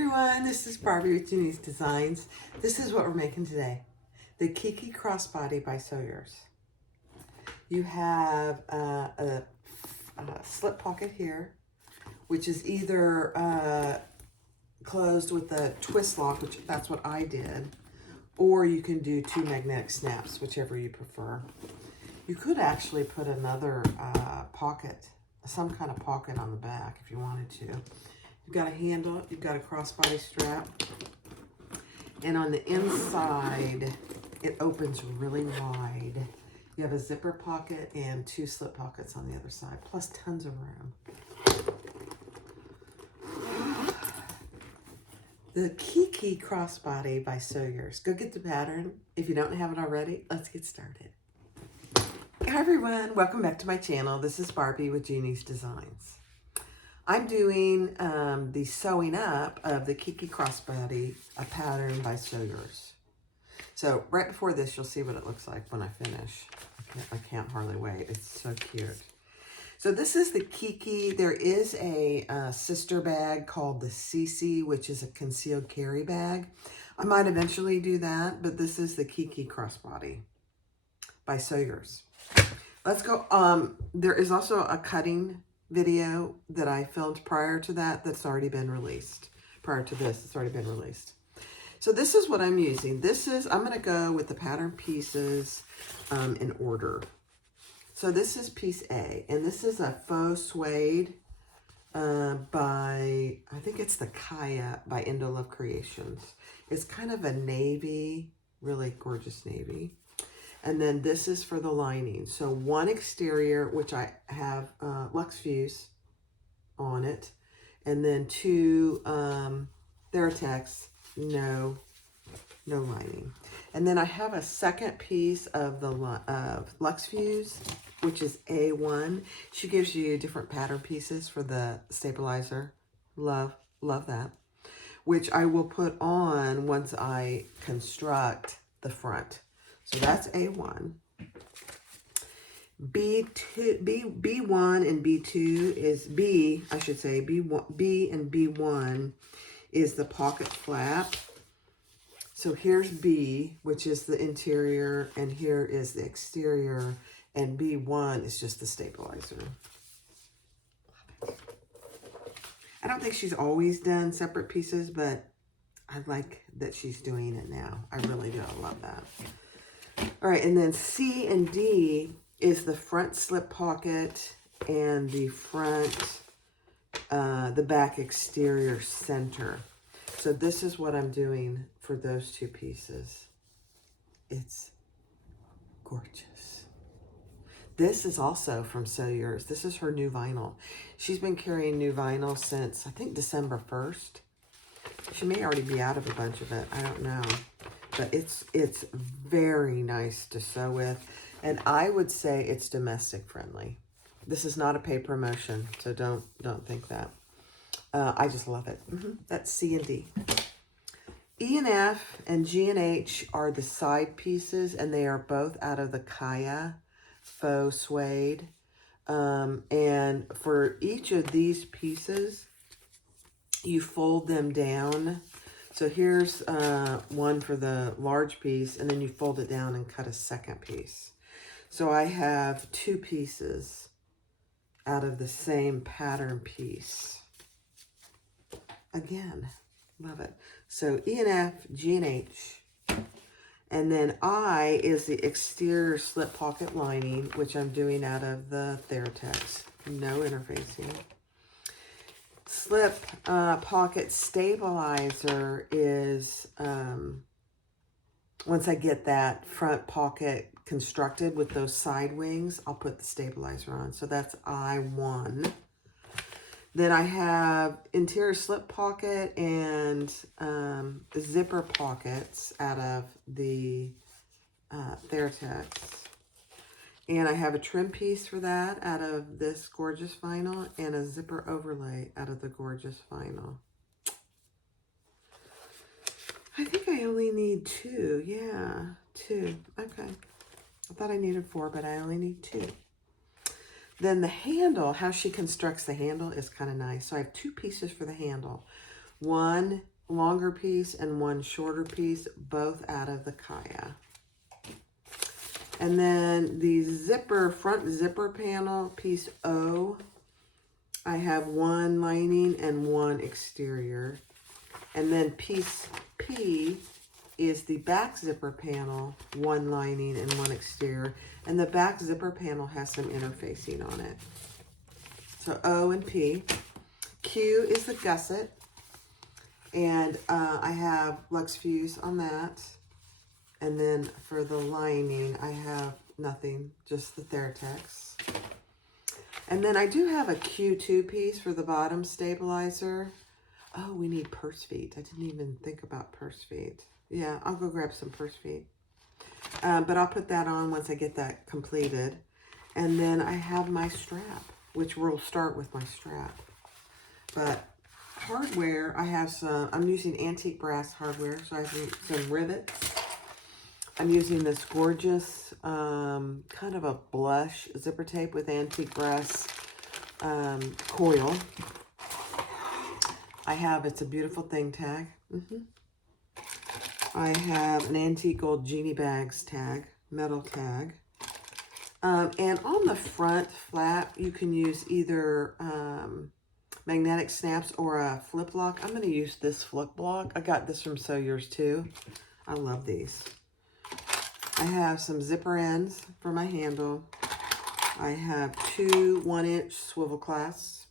everyone, this is Barbie with Jeannie's Designs. This is what we're making today. The Kiki Crossbody by Sewyours. You have a slip pocket here, which is either closed with a twist lock, which that's what I did, or you can do two magnetic snaps, whichever you prefer. You could actually put another pocket, some kind of pocket on the back if you wanted to. You've got a handle, you've got a crossbody strap, and on the inside, it opens really wide. You have a zipper pocket and two slip pockets on the other side, plus tons of room. The Kiki Crossbody by Sewyours. Go get the pattern. If you don't have it already, let's get started. Hi everyone, welcome back to my channel. This is Barbie with Jeannie's Designs. I'm doing the sewing up of the Kiki Crossbody, a pattern by Sewyours. So right before this, you'll see what it looks like when I finish. I can't hardly wait. It's so cute. So this is the Kiki. There is a sister bag called the Cece, which is a concealed carry bag. I might eventually do that, but this is the Kiki Crossbody by Sewyours. Let's go. There is also a cutting video that I filmed prior to that that's already been released. Prior to this, it's already been released. So this is what I'm using. I'm going to go with the pattern pieces in order. So this is piece A, and this is a faux suede by, I think it's the Kaya by Indo Love Creations. It's kind of a navy, really gorgeous navy. And then this is for the lining. So one exterior, which I have Luxe Fuse on it. And then two Theratex, no lining. And then I have a second piece of the Luxe Fuse, which is A1. She gives you different pattern pieces for the stabilizer. Love that. Which I will put on once I construct the front. So that's A1. B1 and B2 is B, I should say, B and B1 is the pocket flap. So here's B, which is the interior, and here is the exterior, and B1 is just the stabilizer. Love it. I don't think she's always done separate pieces, but I like that she's doing it now. I really do. I love that. All right, and then C and D is the front slip pocket and the front, the back exterior center. So this is what I'm doing for those two pieces. It's gorgeous. This is also from Sewyours. This is her new vinyl. She's been carrying new vinyl since, I think, December 1st. She may already be out of a bunch of it. I don't know. But it's very nice to sew with, and I would say it's domestic friendly. This is not a paid promotion, so don't think that. I just love it. That's C and D. E and F and G and H are the side pieces, and they are both out of the Kaya faux suede. And for each of these pieces, you fold them down. So here's one for the large piece, and then you fold it down and cut a second piece. So I have two pieces out of the same pattern piece. Again, love it. So E and F, G and H. And then I is the exterior slip pocket lining, which I'm doing out of the Theratex. No interfacing. Slip pocket stabilizer is, once I get that front pocket constructed with those side wings, I'll put the stabilizer on. So that's I1. Then I have interior slip pocket and zipper pockets out of the Theratex. And I have a trim piece for that out of this gorgeous vinyl and a zipper overlay out of the gorgeous vinyl. I think I only need two. Yeah, two. Okay. I thought I needed four, but I only need two. Then the handle, how she constructs the handle is kind of nice. So I have two pieces for the handle. one longer piece and one shorter piece, both out of the Kaya. And then the zipper, front zipper panel, piece O, I have one lining and one exterior. And then piece P is the back zipper panel, one lining and one exterior. And the back zipper panel has some interfacing on it. So O and P. Q is the gusset. And I have Lux Fuse on that. And then for the lining, I have nothing, just the Theratex. And then I do have a Q2 piece for the bottom stabilizer. Oh, we need purse feet. I didn't even think about purse feet. Yeah, I'll go grab some purse feet. But I'll put that on once I get that completed. And then I have my strap, which we'll start with my strap. But hardware, I have some, I'm using antique brass hardware, so I have some rivets. I'm using this gorgeous kind of a blush zipper tape with antique brass coil. I have, it's a beautiful thing tag. I have an antique gold Jeannie bags tag, metal tag. And on the front flap, you can use either magnetic snaps or a flip lock. I'm going to use this flip lock. I got this from Sewyours too. I love these. I have some zipper ends for my handle. I have two 1-inch swivel clasps.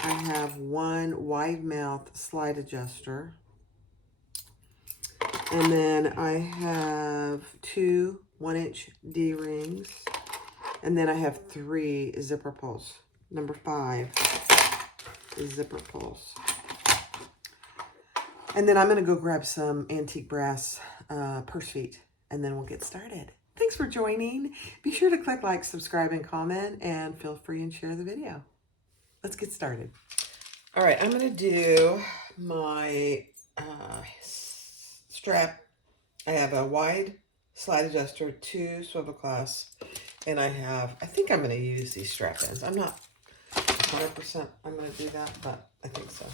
I have one wide mouth slide adjuster. And then I have two 1-inch D-rings. And then I have three zipper pulls. Number 5 is zipper pulls. And then I'm going to go grab some antique brass purse feet. And then we'll get started. Thanks for joining. Be sure to click like, subscribe, and comment, and feel free and share the video. Let's get started. All right, I'm going to do my strap. I have a wide slide adjuster, 2 swivel clasps, and I think I'm going to use these strap ends. I'm not 100% I'm going to do that, but I think so.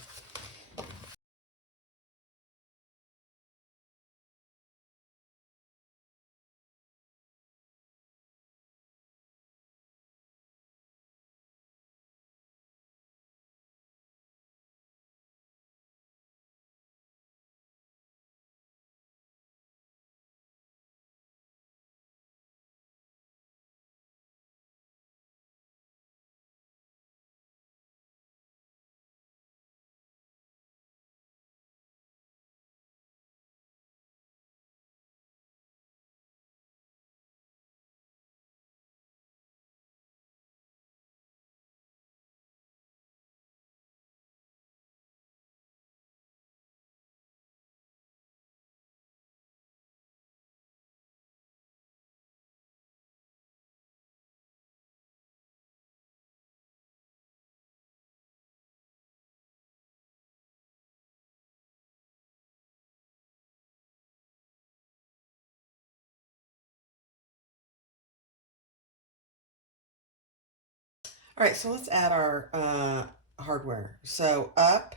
All right, so let's add our hardware. So up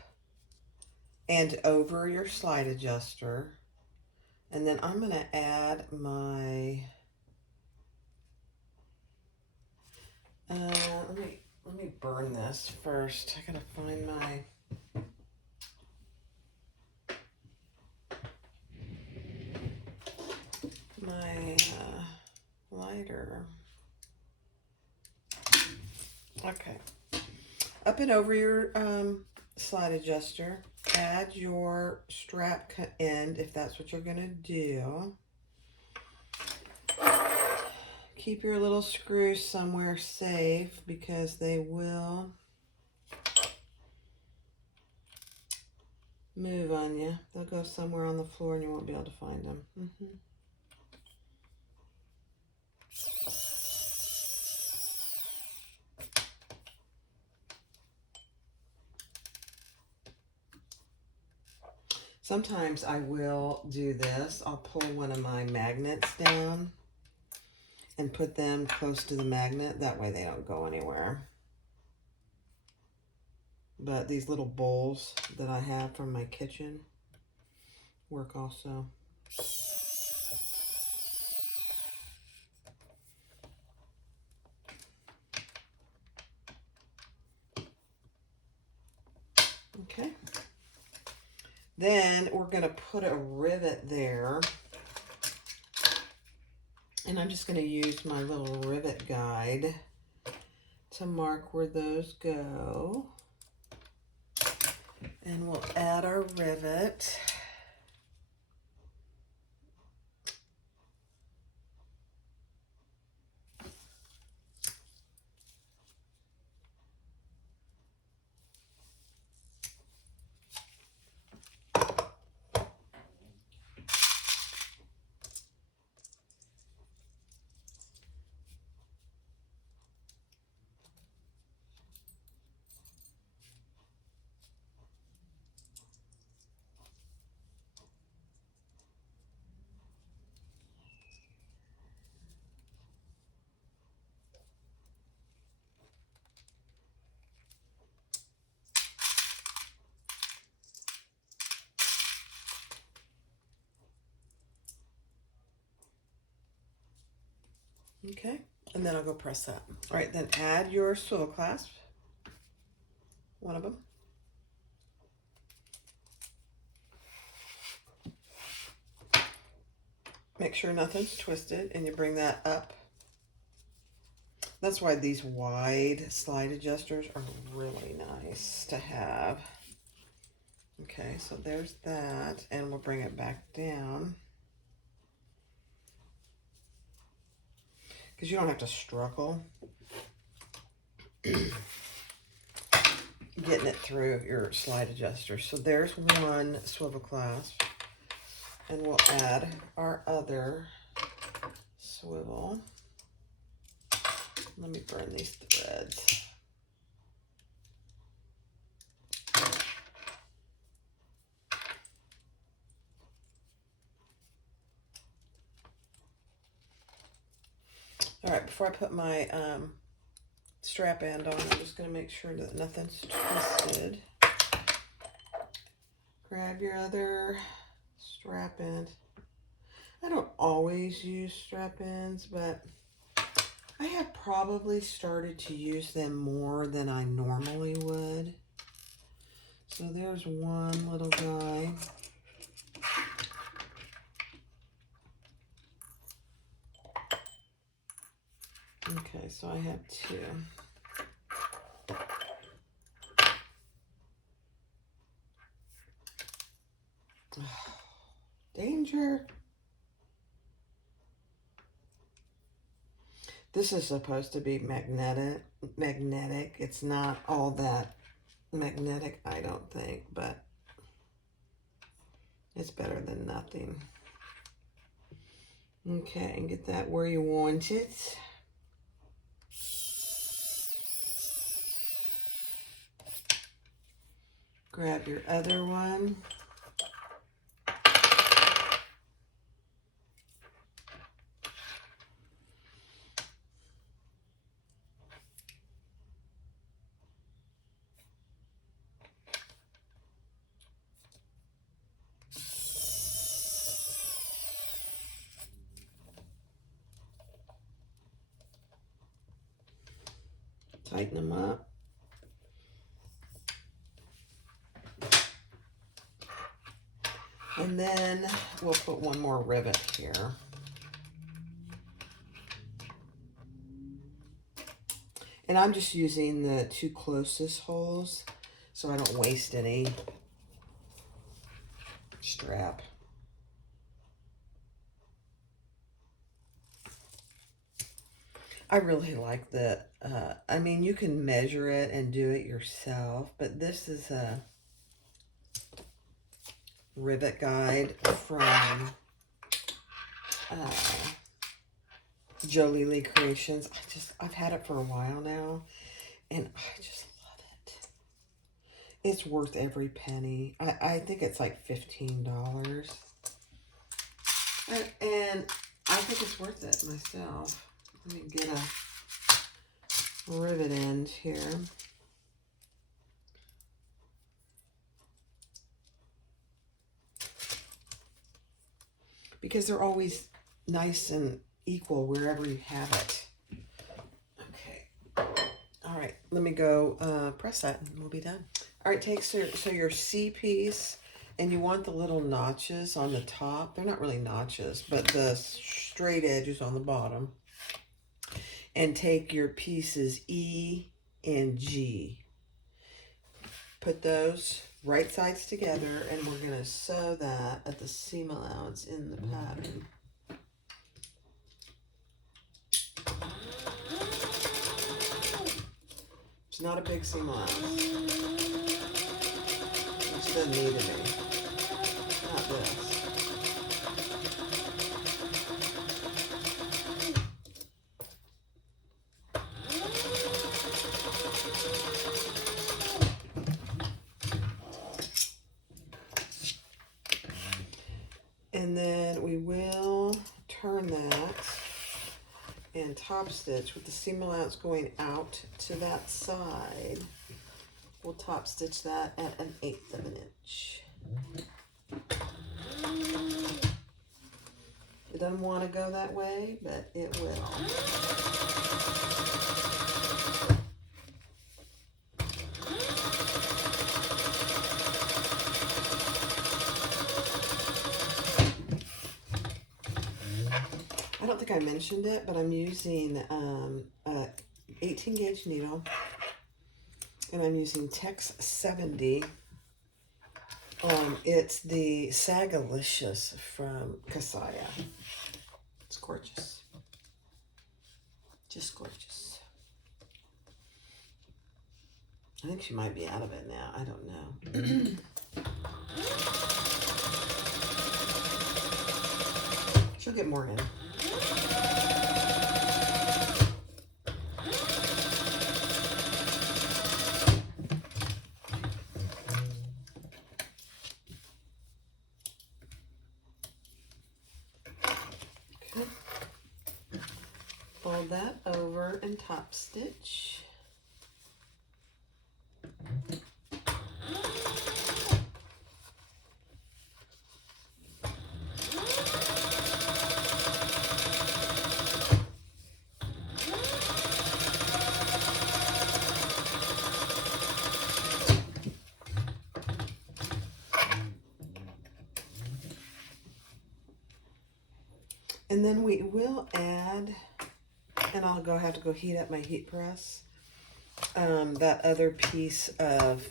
and over your slide adjuster. And then I'm going to add my, let me burn this first. I got to find my lighter. Okay. Up and over your slide adjuster, add your strap end if that's what you're going to do. Keep your little screws somewhere safe because they will move on you. They'll go somewhere on the floor and you won't be able to find them. Sometimes I will do this. I'll pull one of my magnets down and put them close to the magnet. That way they don't go anywhere. but these little bowls that I have from my kitchen work also. Okay. Then we're going to put a rivet there. And I'm just going to use my little rivet guide to mark where those go. And we'll add our rivet. Okay, and then I'll go press that. All right, then add your swivel clasp, one of them. Make sure nothing's twisted, and you bring that up. That's why these wide slide adjusters are really nice to have. Okay, so there's that, and we'll bring it back down. Because you don't have to struggle getting it through your slide adjuster. So there's one swivel clasp, and we'll add our other swivel. Let me burn these threads. All right, before I put my strap band on, I'm just going to make sure that nothing's twisted. Grab your other strap end. I don't always use strap ends, but I have probably started to use them more than I normally would. So there's one little guy. Okay, so I have two. Danger. This is supposed to be magnetic. It's not all that magnetic, I don't think, but it's better than nothing. Okay, and get that where you want it. Grab your other one. Tighten them up. And then we'll put one more rivet here. And I'm just using the two closest holes so I don't waste any strap. I really like the, I mean, you can measure it and do it yourself, but this is a rivet guide from Jolie Lee Creations. I've had it for a while now, and I just love it. It's worth every penny. I think it's like $15. And I think it's worth it myself. Let me get a rivet end here. because they're always nice and equal wherever you have it. Okay. All right, let me go press that and we'll be done. All right, take so your C piece, and you want the little notches on the top. They're not really notches, but the straight edges on the bottom. And take your pieces E and G. Put those right sides together, and we're going to sew that at the seam allowance in the pattern. It's not a big seam allowance. Which doesn't need to be. Not this. And then we will turn that and top stitch with the seam allowance going out to that side. We'll top stitch that at 1/8 of an inch. It doesn't want to go that way, but it will. I don't think I mentioned it, but I'm using a 18 gauge needle, and I'm using Tex 70. It's the Sagalicious from Gusset. It's gorgeous. Just gorgeous. I think she might be out of it now. I don't know. She'll get more in. Fold that over and top stitch. And then we will add, and I'll have to go heat up my heat press, that other piece of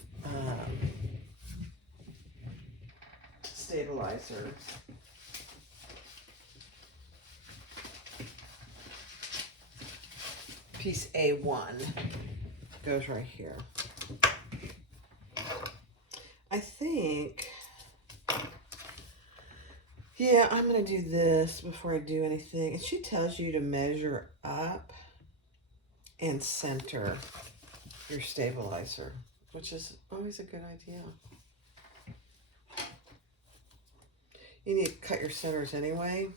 stabilizer. Piece A1 goes right here. I think, yeah, I'm going to do this before I do anything. And she tells you to measure up and center your stabilizer, which is always a good idea. You need to cut your centers anyway.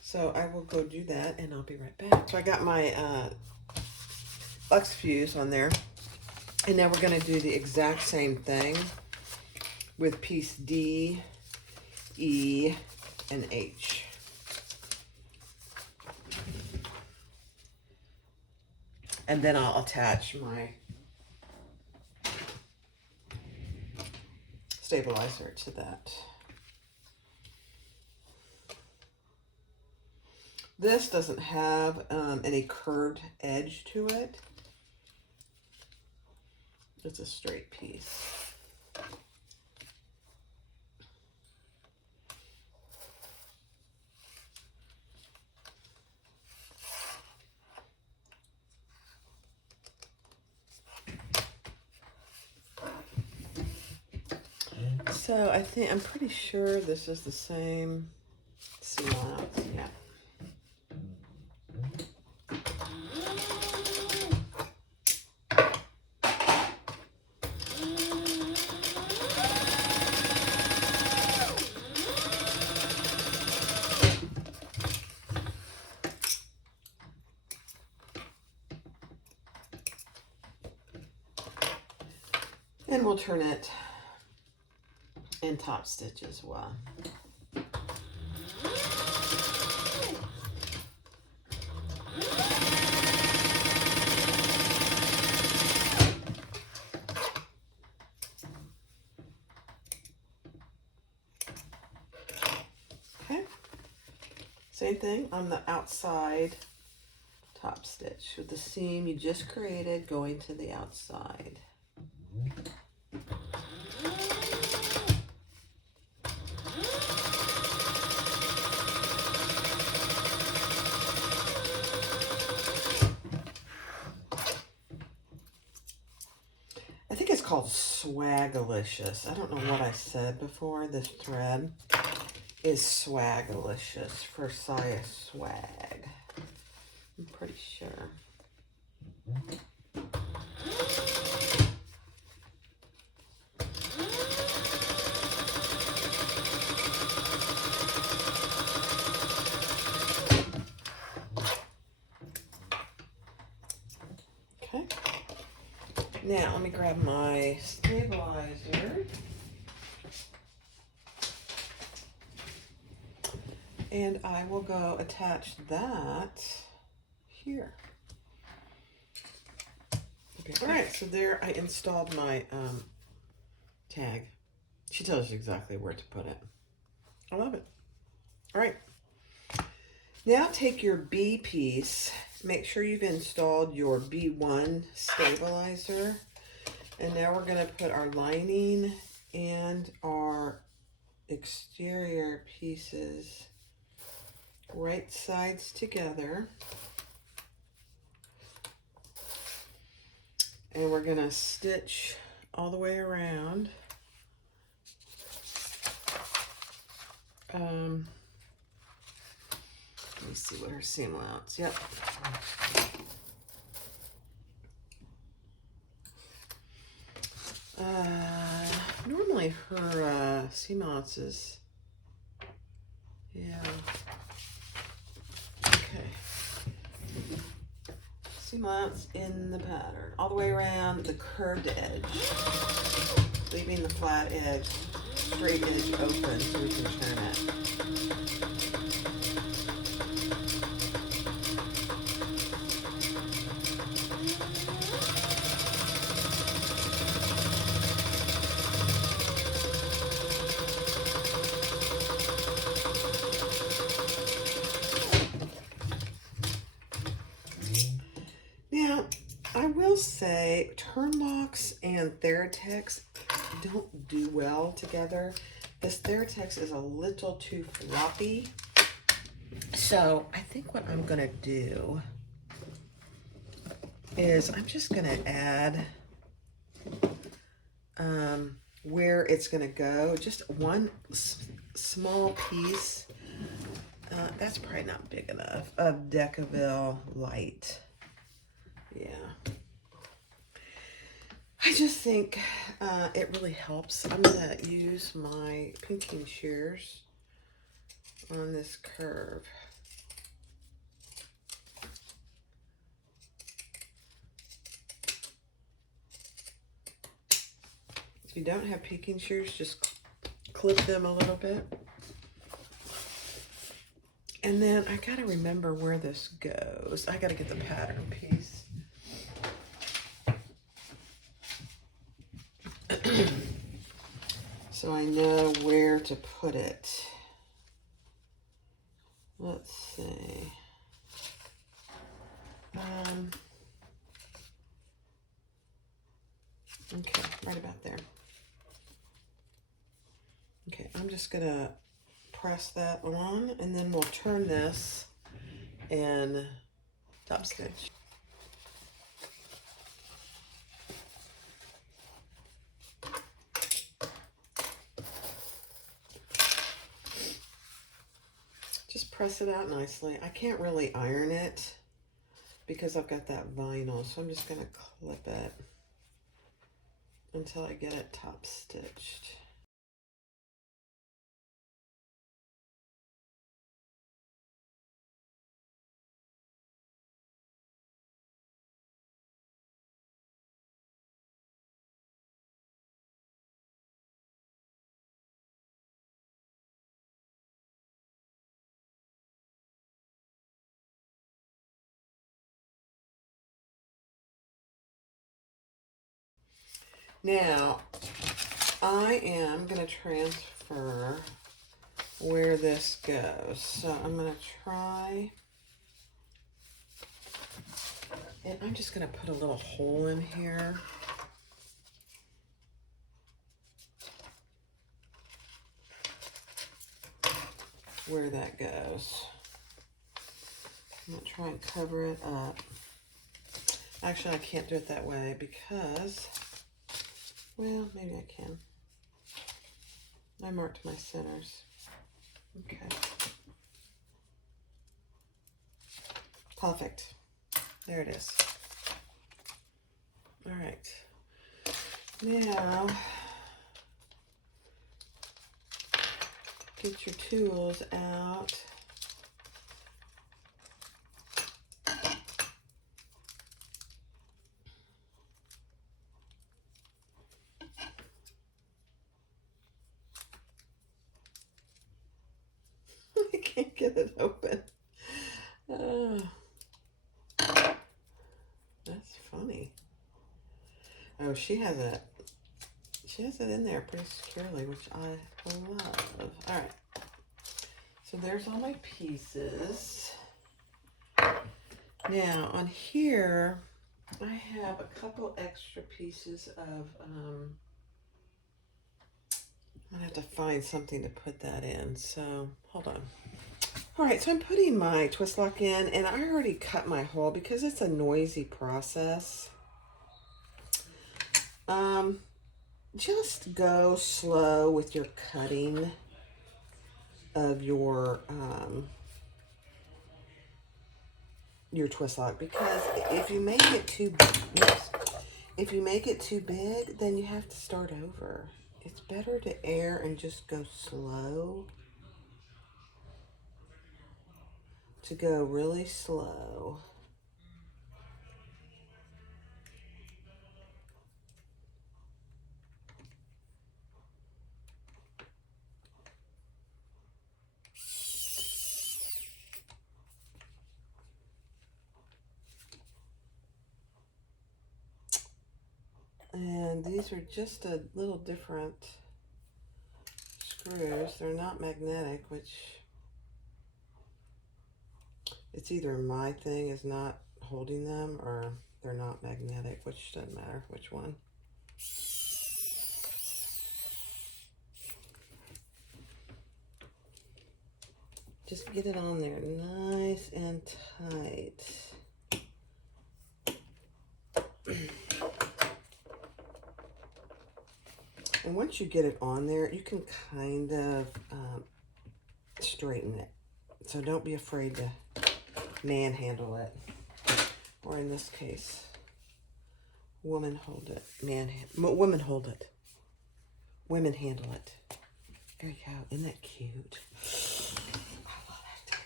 So I will go do that, and I'll be right back. So I got my Lux Fuse on there. And now we're going to do the exact same thing with piece D, E, and H. And then I'll attach my stabilizer to that. This doesn't have any curved edge to it. It's a straight piece. So I'm pretty sure this is the same seam allowance. Yeah. And we'll turn it and top stitch as well. Okay, same thing on the outside top stitch with the seam you just created going to the outside. I think it's called Swagalicious. I don't know what I said before. This thread is Swagalicious for Saya Swag. I'm pretty sure. Okay. Now, let me grab my stabilizer. And I will go attach that here. Okay. All right, so there I installed my tag. She tells you exactly where to put it. I love it. All right. Now take your B piece. Make sure you've installed your B1 stabilizer. And now we're going to put our lining and our exterior pieces right sides together. And we're going to stitch all the way around. Let me see what her seam allowance. Yep. Normally her seam allowance is, yeah. Okay. Seam allowance in the pattern, all the way around the curved edge, leaving the flat edge, straight edge open so we can turn it. Now, I will say turn locks and Theratex don't do well together. This Theratex is a little too floppy. So I think what I'm gonna do is I'm just gonna add where it's gonna go, just one small piece. That's probably not big enough, of Decaville Light. Yeah. I just think it really helps. I'm going to use my pinking shears on this curve. If you don't have pinking shears, just clip them a little bit. And then I got to remember where this goes. I got to get the pattern piece. So I know where to put it. Let's see. Okay, right about there. Okay, I'm just gonna press that on, and then we'll turn this and top stitch. Just press it out nicely. I can't really iron it because I've got that vinyl, so I'm just gonna clip it until I get it top stitched. Now, I am going to transfer where this goes. So I'm going to try, and I'm just going to put a little hole in here. Where that goes. I'm going to try and cover it up. Actually, I can't do it that way because, well, maybe I can. I marked my centers. Okay. Perfect. There it is. All right. Now, get your tools out. I can't get it open. That's funny. Oh, she has it in there pretty securely, which I love. All right. So there's all my pieces. Now on here, I have a couple extra pieces of, I'm gonna have to find something to put that in. So hold on. All right, so I'm putting my twist lock in, and I already cut my hole because it's a noisy process. Just go slow with your cutting of your twist lock, because if you make it too big, then you have to start over. It's better to err and just go slow. To go really slow. And these are just a little different screws. They're not magnetic, which it's either my thing is not holding them or they're not magnetic, which doesn't matter which one. Just get it on there nice and tight. And once you get it on there, you can kind of straighten it. So don't be afraid to manhandle it. Or in this case, woman hold it. Woman hold it. Women handle it. There you go. Isn't that cute? I love it.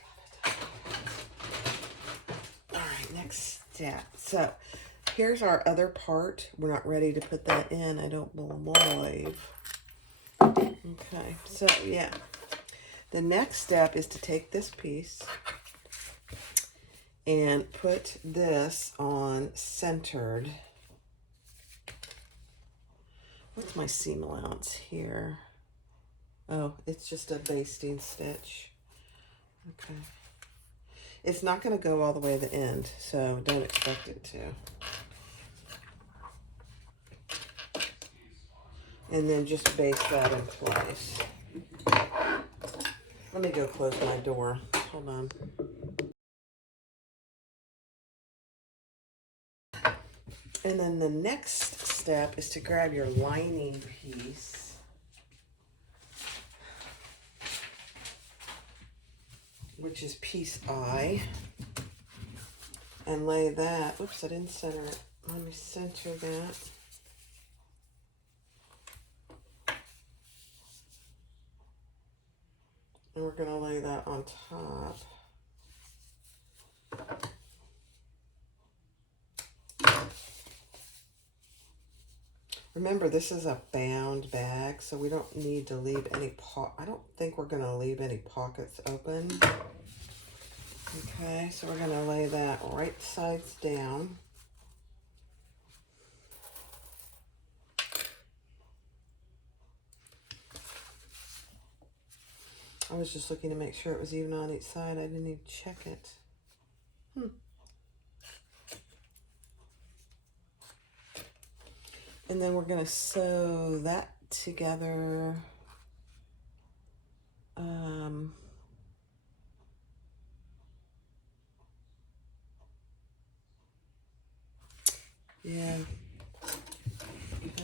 I love it. All right, next step. So here's our other part. We're not ready to put that in, I don't believe. Okay, so yeah. The next step is to take this piece and put this on centered. What's my seam allowance here? Oh, it's just a basting stitch. Okay. It's not going to go all the way to the end, so don't expect it to. And then just base that in place. Let me go close my door. Hold on. And then the next step is to grab your lining piece. Which is piece I. And lay that. Oops, I didn't center it. Let me center that. And we're going to lay that on top. Remember, this is a bound bag, so we don't need to leave any I don't think we're going to leave any pockets open. Okay, so we're going to lay that right sides down. I was just looking to make sure it was even on each side. I didn't even check it. And then we're going to sew that together. Yeah. Okay.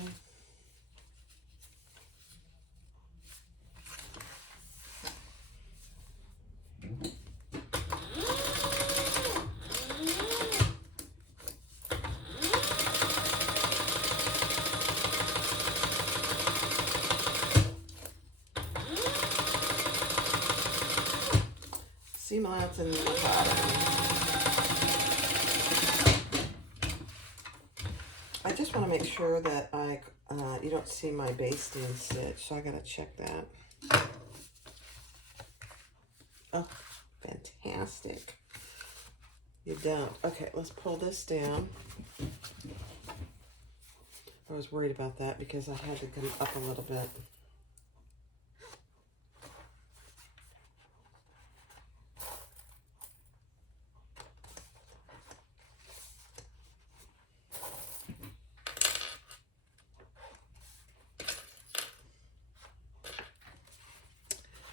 Seam allowance in the bottom. I just want to make sure that you don't see my basting stitch, so I gotta check that. Oh, fantastic. You don't. Okay, let's pull this down. I was worried about that because I had to come up a little bit.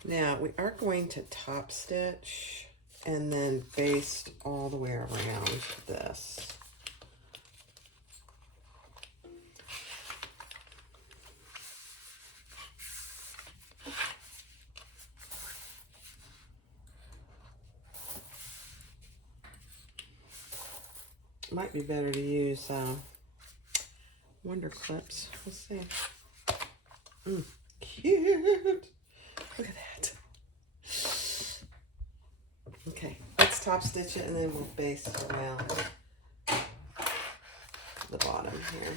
Now, we are going to top stitch and then baste all the way around this. Might be better to use Wonder Clips. We'll see. Cute. Look at that. Okay, let's top stitch it and then we'll baste around the bottom here.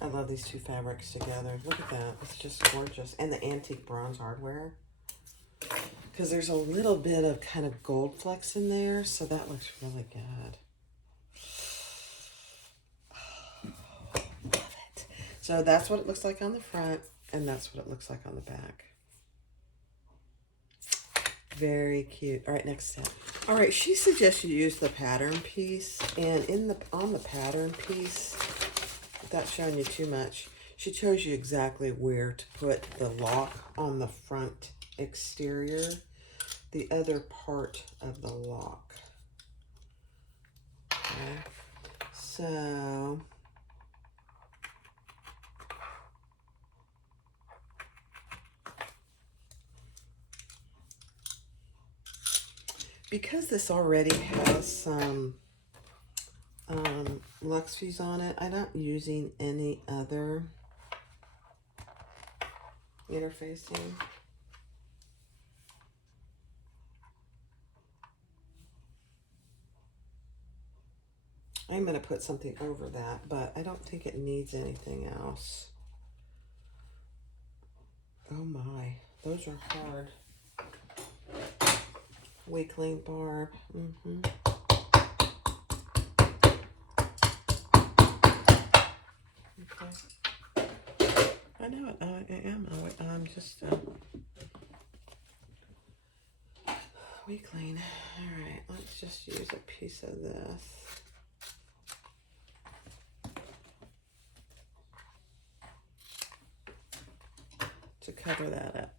I love these two fabrics together. Look at that. It's just gorgeous. And the antique bronze hardware. Because there's a little bit of kind of gold flecks in there, so that looks really good. Oh, love it. So that's what it looks like on the front, and that's what it looks like on the back. Very cute. All right, next step. All right, she suggests you use the pattern piece, and on the pattern piece, without showing you too much, she shows you exactly where to put the lock on the front exterior, the other part of the lock. Okay, so because this already has some luxe fuse on it, I'm not using any other interfacing. I'm going to put something over that, but I don't think it needs anything else. Oh my, those are hard. Weak link barb. Okay. I know it. I am. I'm just weakling. All right, let's just use a piece of this. To cover that up.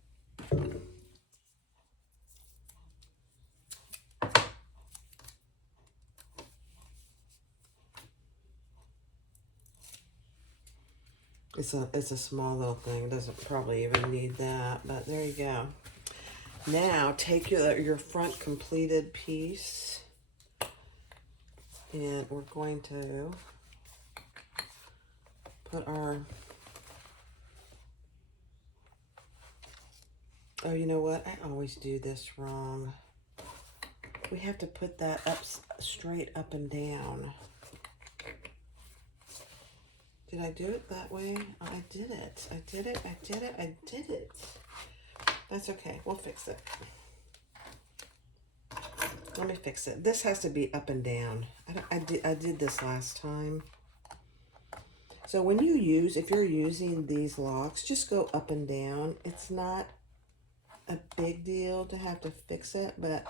It's a small little thing. It doesn't probably even need that, but there you go. Now take your front completed piece, and we're going to put our, oh, you know what? I always do this wrong. We have to put that up straight up and down. Did I do it that way? I did it. I did it. I did it. I did it. That's okay. We'll fix it. Let me fix it. This has to be up and down. I did this last time. So when you use, if you're using these locks, just go up and down. It's not a big deal to have to fix it, but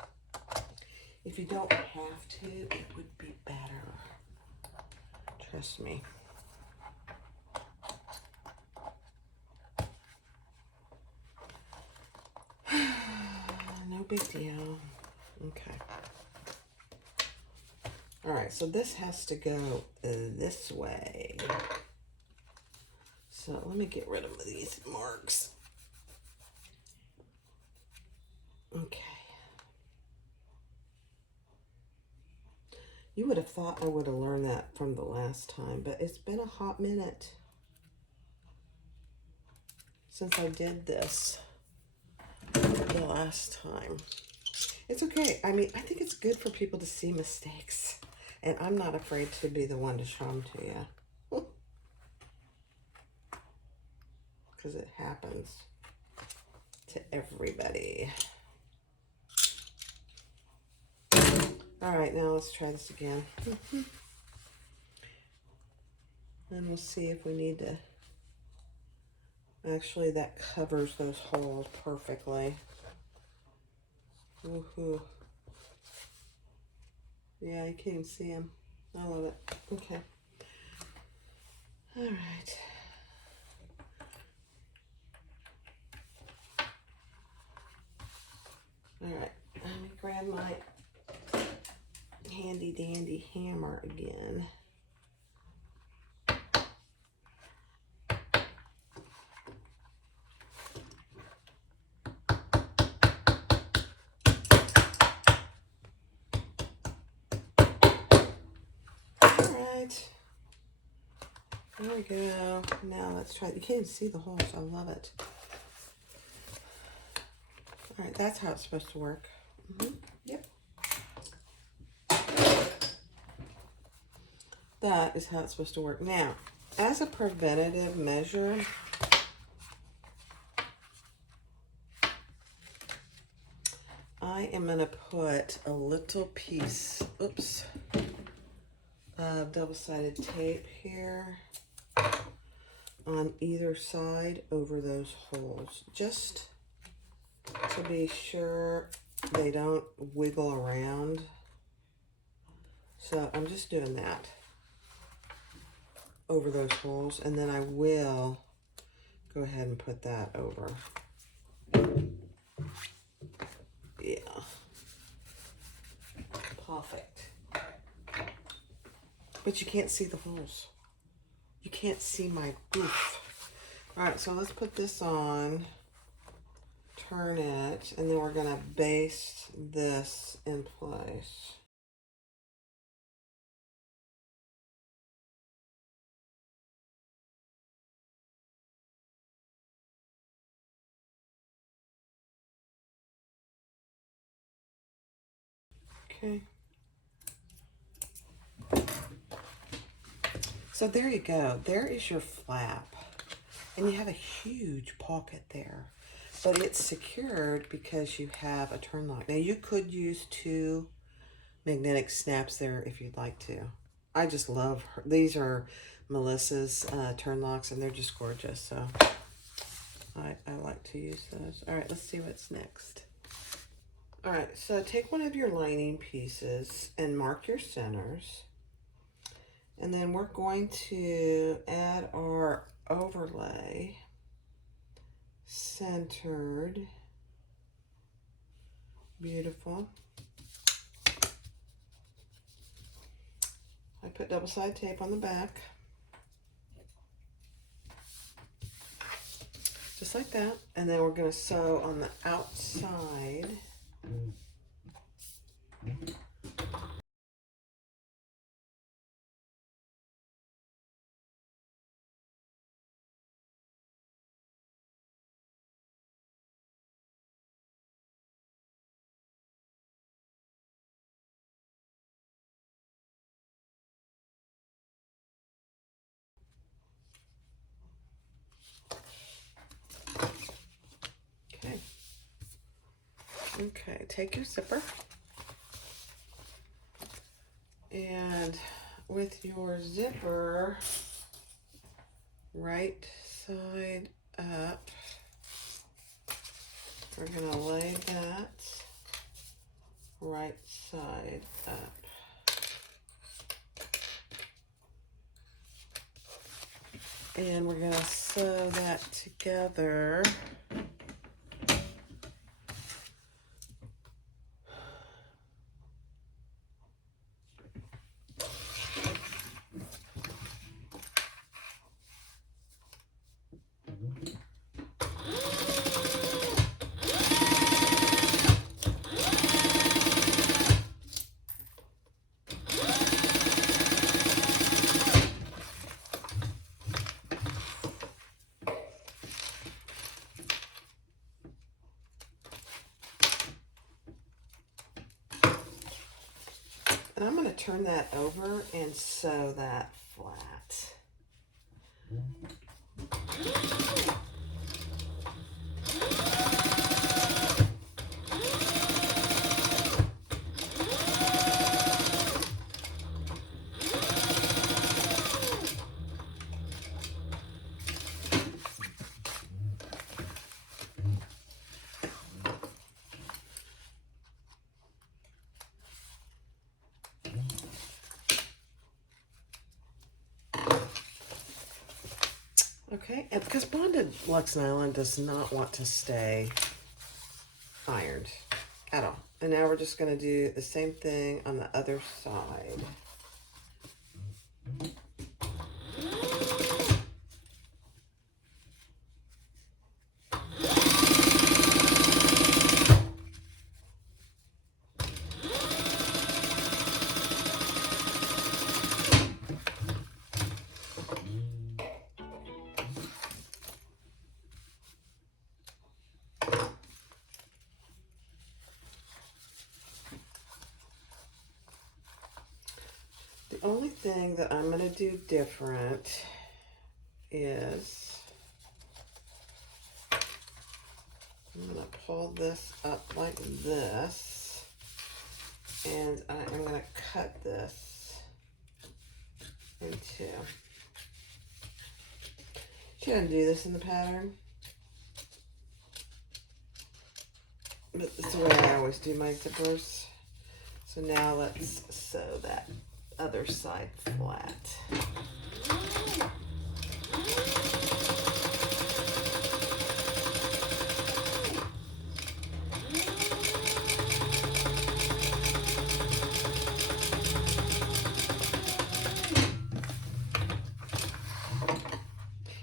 if you don't have to, it would be better. Trust me. No big deal. Okay. All right, so this has to go this way. So let me get rid of these marks. Okay. You would have thought I would have learned that from the last time, but it's been a hot minute since I did this the last time. It's okay. I mean, I think it's good for people to see mistakes, and I'm not afraid to be the one to show them to you. Because it happens to everybody. All right, now let's try this again. And we'll see if we need to. Actually, that covers those holes perfectly. Woohoo. Yeah, you can't even see them. I love it. Okay. All right. All right. Let me grab my handy dandy hammer again. There we go. Now let's try. You can't even see the holes. I love it. All right, that's how it's supposed to work. Yep. That is how it's supposed to work. Now, as a preventative measure, I am going to put a little piece, oops, of double-sided tape here on either side over those holes, just to be sure they don't wiggle around. So I'm just doing that over those holes, and then I will go ahead and put that over. Yeah. Perfect. But you can't see the holes. You can't see my goof. All right, so let's put this on, turn it, and then we're gonna baste this in place. Okay. So there you go. There is your flap. And you have a huge pocket there. But it's secured because you have a turn lock. Now you could use 2 magnetic snaps there if you'd like to. I just love her. These are Melissa's turn locks, and they're just gorgeous. So I like to use those. All right, let's see what's next. All right, so take one of your lining pieces and mark your centers. And then we're going to add our overlay, centered, beautiful. I put double-sided tape on the back, just like that. And then we're going to sew on the outside. Okay, take your zipper And with your zipper, right side up, we're going to lay that right side up. And we're going to sew that together. And I'm going to turn that over and sew that flat. Okay, and because bonded Lux nylon does not want to stay ironed at all. And now we're just going to do the same thing on the other side. The only thing that I'm going to do different is I'm going to pull this up like this, and I am going to cut this in two. She didn't do this in the pattern, but it's the way I always do my zippers. So now let's sew that other side flat.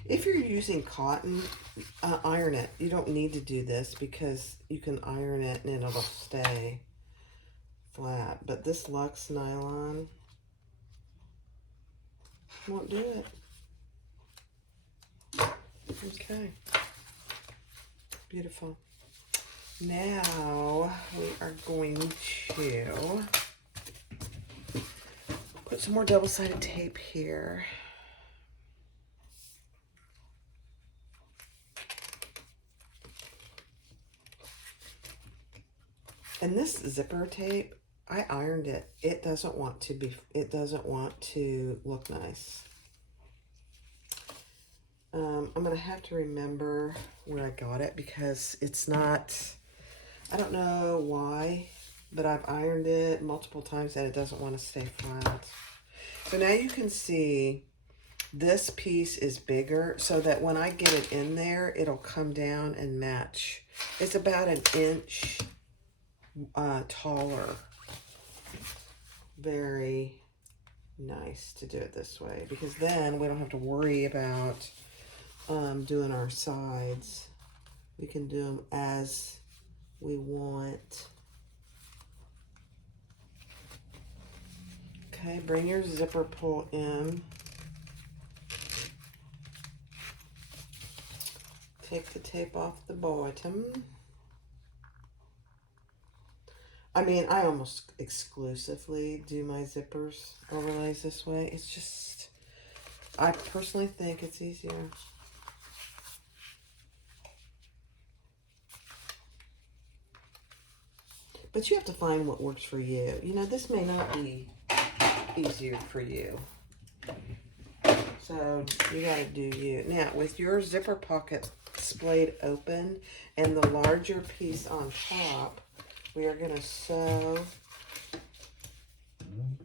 If you're using cotton, iron it. You don't need to do this because you can iron it and it'll stay flat. But this Lux nylon won't do it. Okay. Beautiful. Now we are going to put some more double-sided tape here. And this zipper tape, I ironed it. It doesn't want to look nice. I'm gonna have to remember where I got it because it's not, I don't know why, but I've ironed it multiple times and it doesn't want to stay flat. So now you can see this piece is bigger so that when I get it in there, it'll come down and match. It's about an inch taller. Very nice to do it this way because then we don't have to worry about doing our sides. We can do them as we want. Okay, bring your zipper pull in. Take the tape off the bottom. I mean, I almost exclusively do my zippers overlays this way. It's just, I personally think it's easier. But you have to find what works for you. You know, this may not be easier for you. So you got to do you. Now, with your zipper pocket splayed open and the larger piece on top, we are going to sew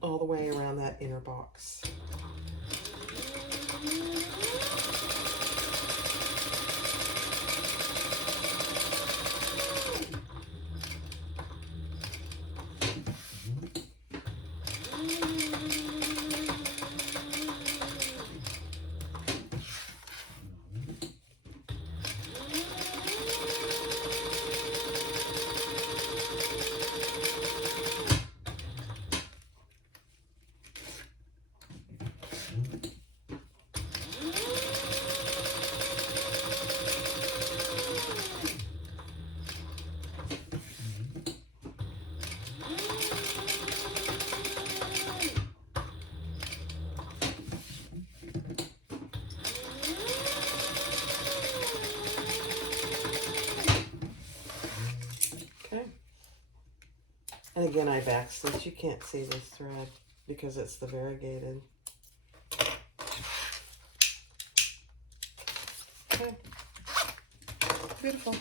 all the way around that inner box. And again, I backstitch. You can't see this thread because it's the variegated. Okay. Beautiful.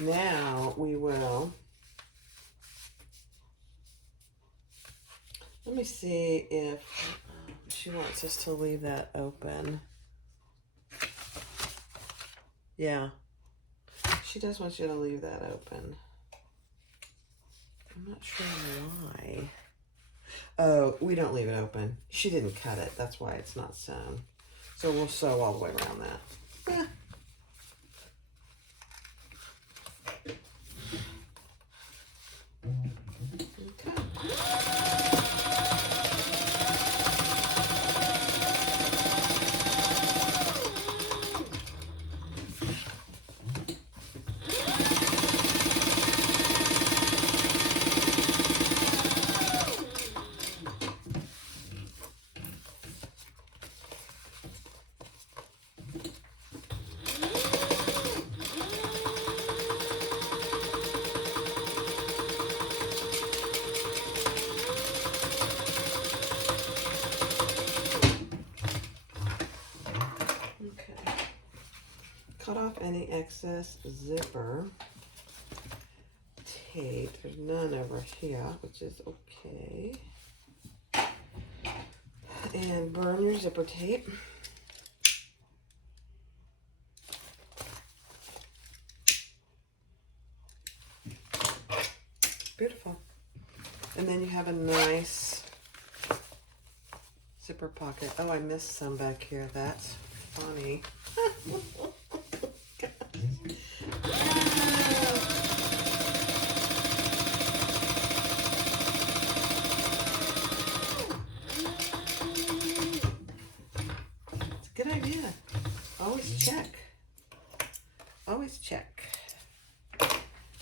Now we will, let me see if she wants us to leave that open. Yeah, she does want you to leave that open. I'm not sure why. Oh, we don't leave it open. She didn't cut it. That's why it's not sewn. So we'll sew all the way around that. Yeah. Cut off any excess zipper tape. There's none over here, which is okay. And burn your zipper tape. Beautiful. And then you have a nice zipper pocket. Oh, I missed some back here. That's funny. Good idea. Always check. Always check.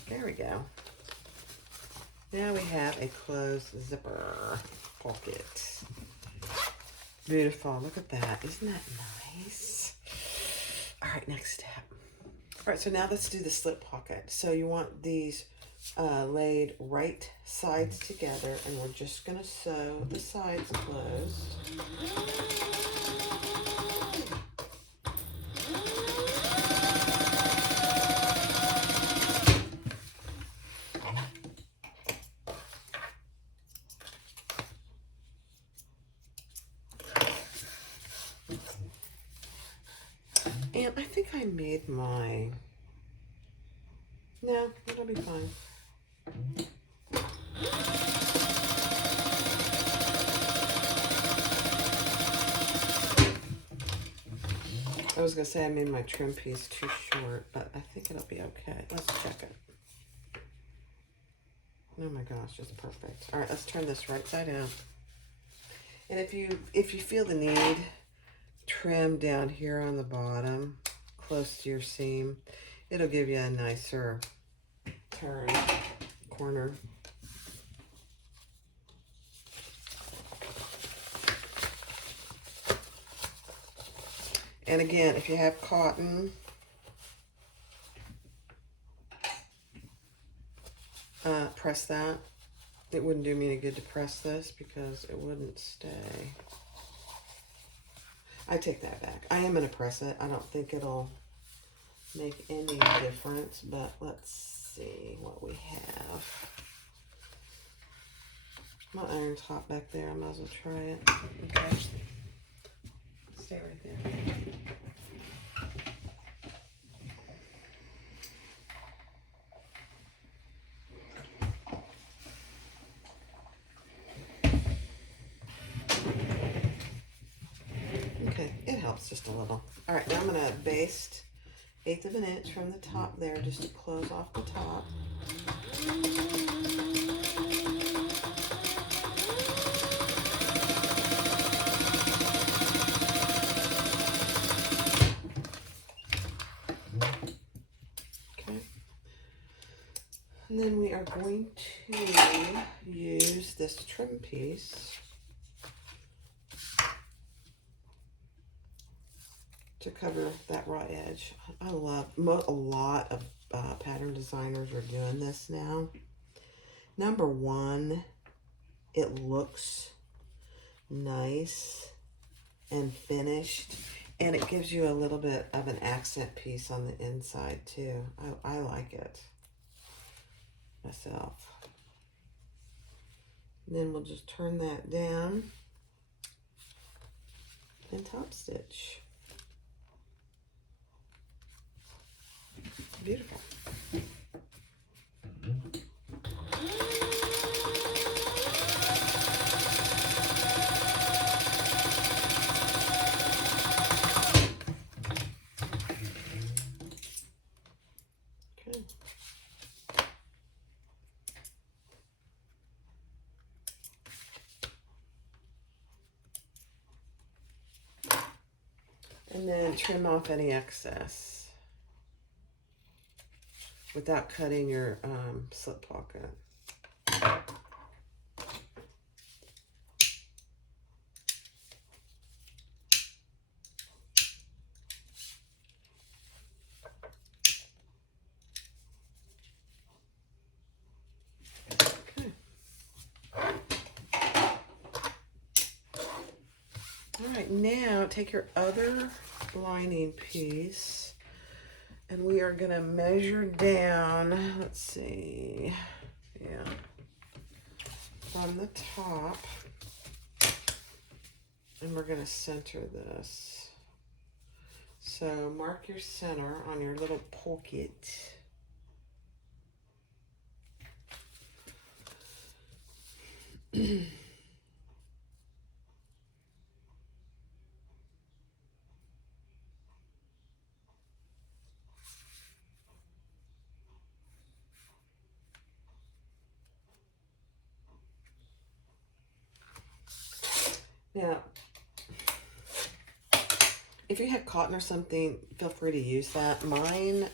There we go. Now we have a closed zipper pocket. Beautiful. Look at that. Isn't that nice? All right, next step. All right, so now let's do the slip pocket. So you want these laid right sides together, and we're just going to sew the sides closed. And I think I made my, no, it'll be fine. I was going to say I made my trim piece too short, but I think it'll be okay. Let's check it. Oh my gosh, it's perfect. All right, let's turn this right side out. And if you feel the need, trim down here on the bottom, close to your seam. It'll give you a nicer turn corner. And again, if you have cotton, press that it wouldn't do me any good to press this because it wouldn't stay. I take that back. I am going to press it. I don't think it'll make any difference, but let's see what we have. My iron's hot back there. I might as well try it. Okay. Stay right there. Okay, it helps just a little. All right, now I'm going to baste 1/8 of an inch from the top there just to close off the top. Okay. And then we are going to use this trim piece to cover that raw edge. I love, a lot of pattern designers are doing this now. Number one, it looks nice and finished, and it gives you a little bit of an accent piece on the inside too. I like it myself. And then we'll just turn that down and top stitch. Beautiful. Okay. And then trim off any excess without cutting your slip pocket. Okay. All right, now take your other lining piece, and we are going to measure down, let's see, yeah, from the top, and we're going to center this. So mark your center on your little pocket. Now, if you have cotton or something, feel free to use that. Mine,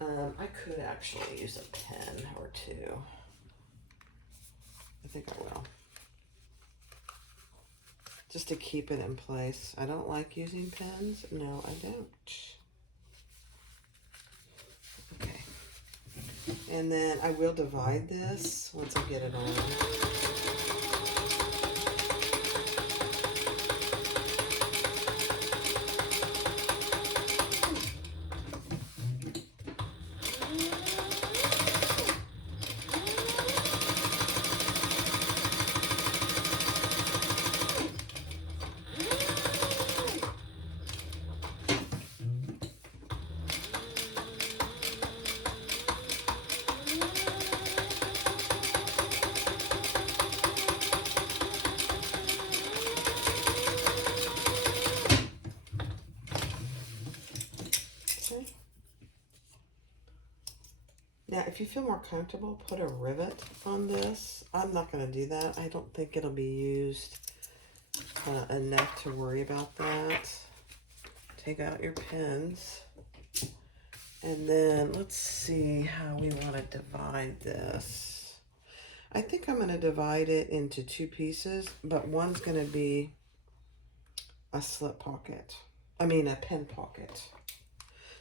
I could actually use a pen or two. I think I will. Just to keep it in place. I don't like using pens. No, I don't. Okay. And then I will divide this once I get it on. Now, if you feel more comfortable, put a rivet on this. I'm not going to do that. I don't think it'll be used enough to worry about that. Take out your pins. And then let's see how we want to divide this. I think I'm going to divide it into 2 pieces, but one's going to be a slip pocket. I mean a pen pocket.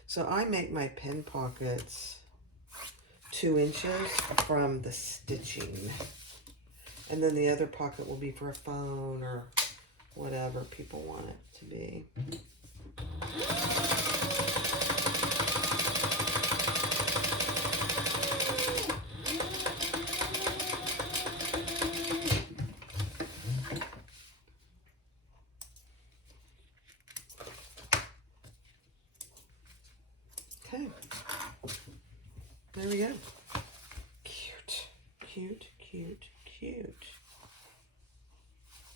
So I make my pen pockets 2 inches from the stitching. And then the other pocket will be for a phone or whatever people want it to be. Okay, there we go. Cute, cute, cute, cute.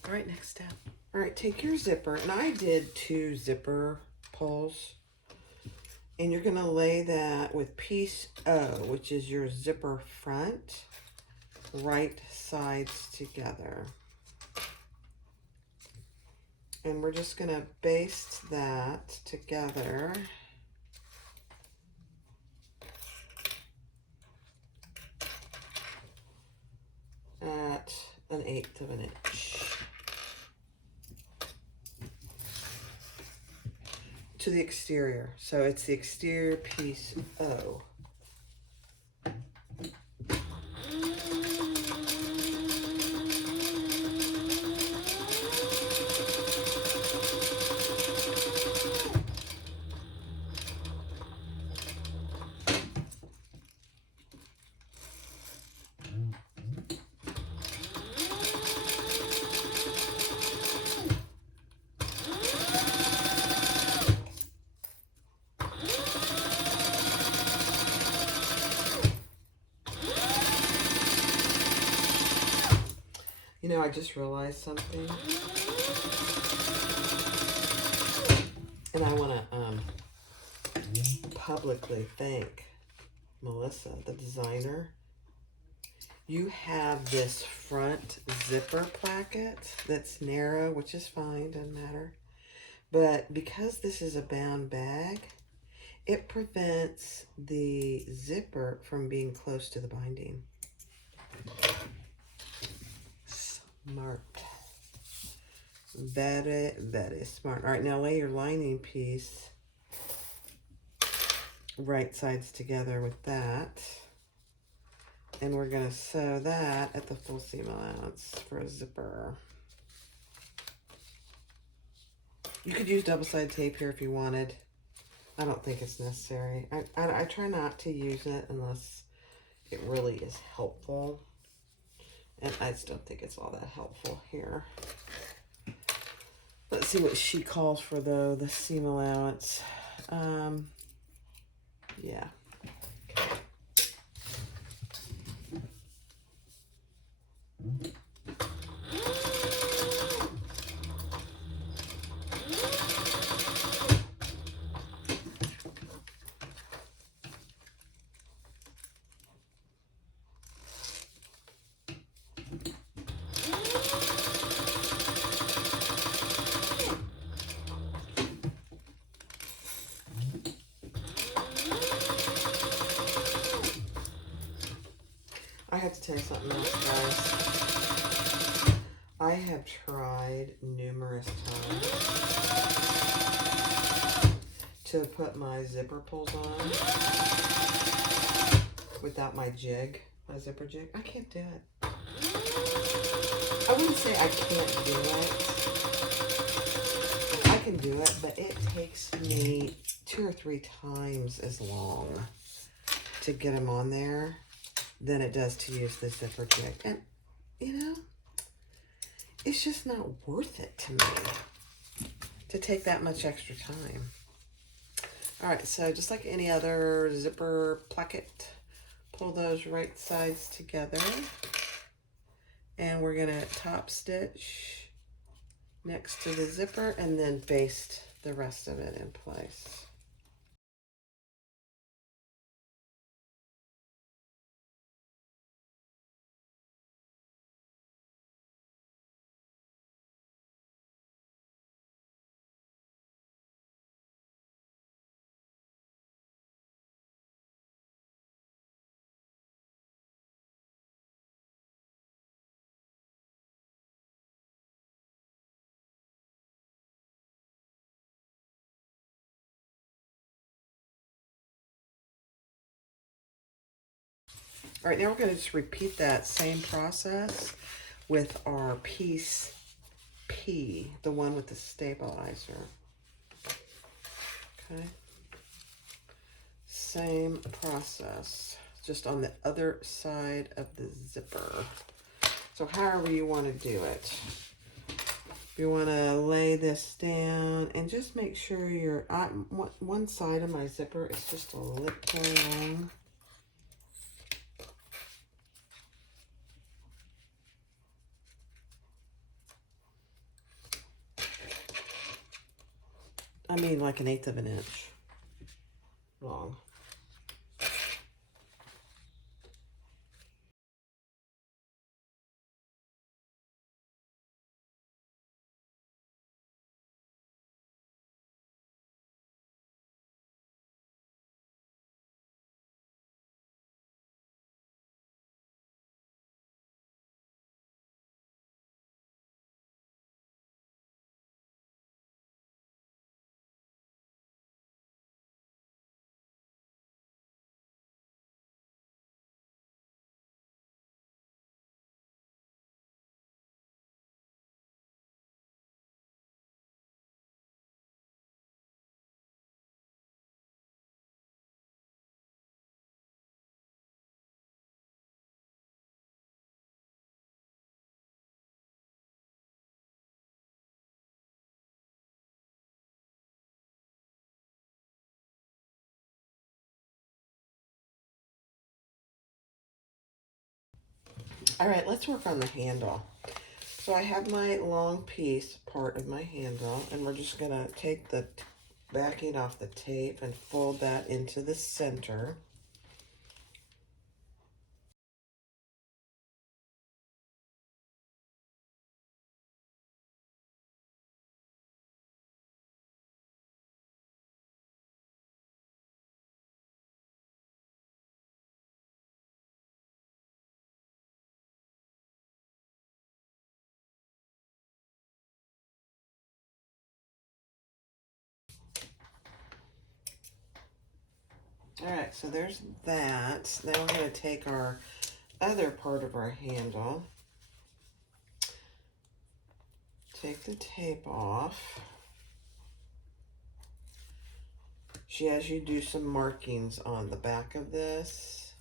All right, next step. All right, take your zipper, and I did 2 zipper pulls, and you're gonna lay that with piece O, which is your zipper front, right sides together. And we're just gonna baste that together. At 1/8 of an inch. To the exterior. So it's the exterior piece O. You know, I just realized something. And I want to publicly thank Melissa, the designer. You have this front zipper placket that's narrow, which is fine, doesn't matter. But because this is a bound bag, it prevents the zipper from being close to the binding. Smart. Very, very smart. All right, now lay your lining piece right sides together with that. And we're going to sew that at the full seam allowance for a zipper. You could use double-sided tape here if you wanted. I don't think it's necessary. I try not to use it unless it really is helpful. And I still think it's all that helpful here. Let's see what she calls for, though, the seam allowance. Yeah. I have to tell you something else, guys. I have tried numerous times to put my zipper pulls on without my jig, my zipper jig. I can't do it. I wouldn't say I can't do it. I can do it, but it takes me 2 or 3 times as long to get them on there than it does to use the zipper jig. And, you know, it's just not worth it to me to take that much extra time. All right, so just like any other zipper placket, pull those right sides together. And we're gonna top stitch next to the zipper and then baste the rest of it in place. All right, now we're going to just repeat that same process with our piece P, the one with the stabilizer. Okay. Same process, just on the other side of the zipper. So however you want to do it. You want to lay this down and just make sure your one side of my zipper is just a little long. I mean like 1/8 of an inch long. All right, let's work on the handle. So I have my long piece part of my handle, and we're just gonna take the backing off the tape and fold that into the center. All right, so there's that. Now we're going to take our other part of our handle, take the tape off. She has you do some markings on the back of this.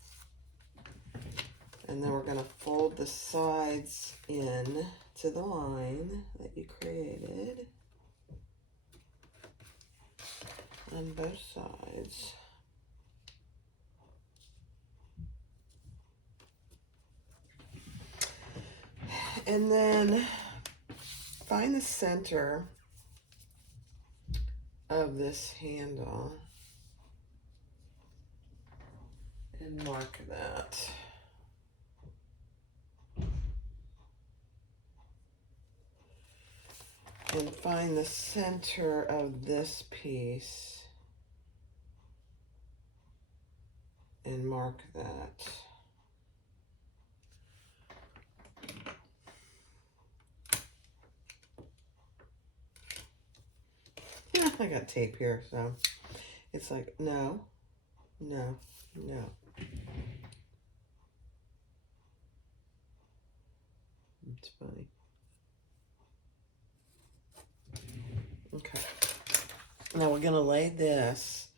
And then we're going to fold the sides in to the line that you created on both sides. And then find the center of this handle and mark that. And find the center of this piece and mark that. Yeah, I got tape here, so it's like, no, no, no. It's funny. Okay. Now we're going to lay this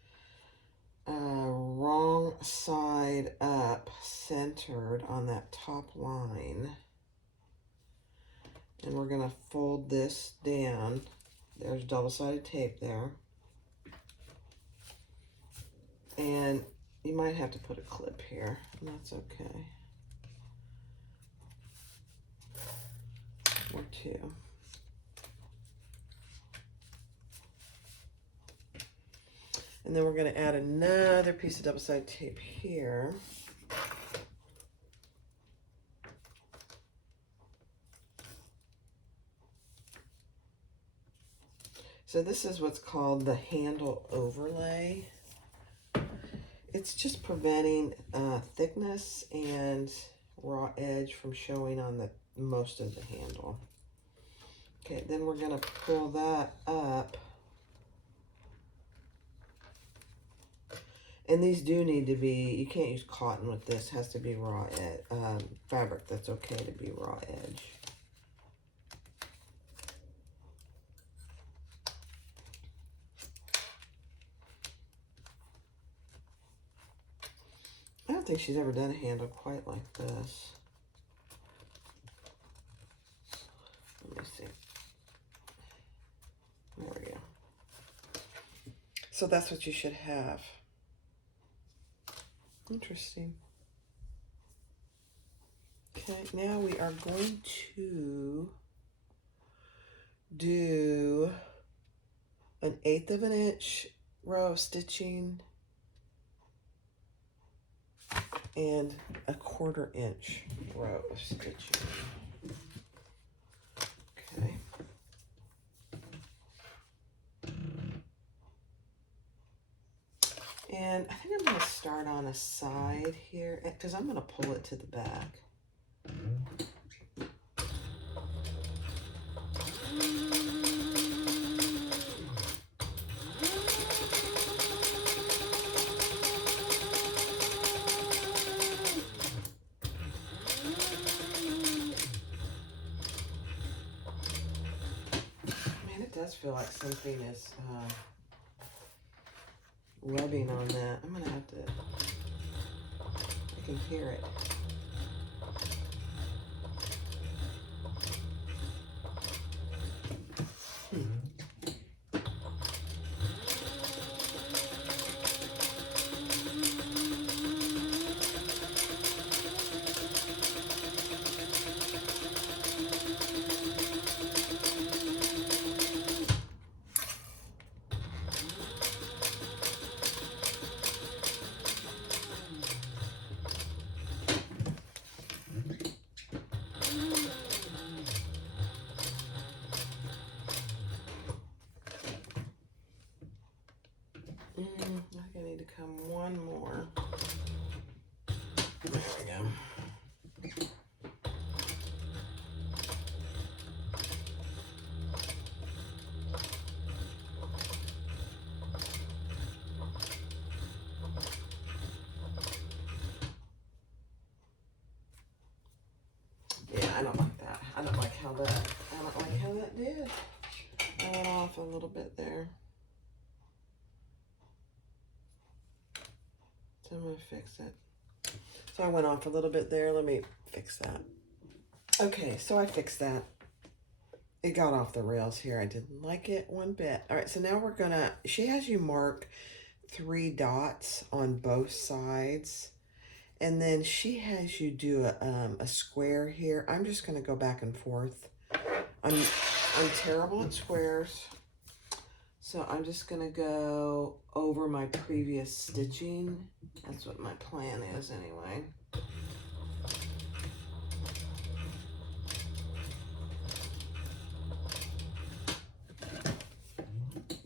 wrong side up, centered on that top line. And we're going to fold this down. There's double-sided tape there. And you might have to put a clip here, and that's okay. Or two. And then we're going to add another piece of double-sided tape here. So this is what's called the handle overlay. It's just preventing thickness and raw edge from showing on the most of the handle. Okay, then we're going to pull that up. And these do need to be, you can't use cotton with this. It has to be raw fabric that's okay to be raw edge. I don't think she's ever done a handle quite like this. Let me see. There we go. So that's what you should have. Interesting. Okay, now we are going to do an 1/8 of an inch row of stitching and a 1/4 inch row of stitching. Okay. And I think I'm going to start on a side here because I'm going to pull it to the back. Man, it does feel like something is rubbing on that. I'm going to have to, I can hear it. I think I need to come one more. There we go. Yeah, I don't like that. I don't like how that did. I went off a little bit there. So I'm going to fix it. So I went off a little bit there. Let me fix that. Okay, so I fixed that. It got off the rails here. I didn't like it one bit. All right, so now we're going to, she has you mark 3 dots on both sides. And then she has you do a square here. I'm just going to go back and forth. I'm terrible at squares. So I'm just going to go over my previous stitching. That's what my plan is anyway.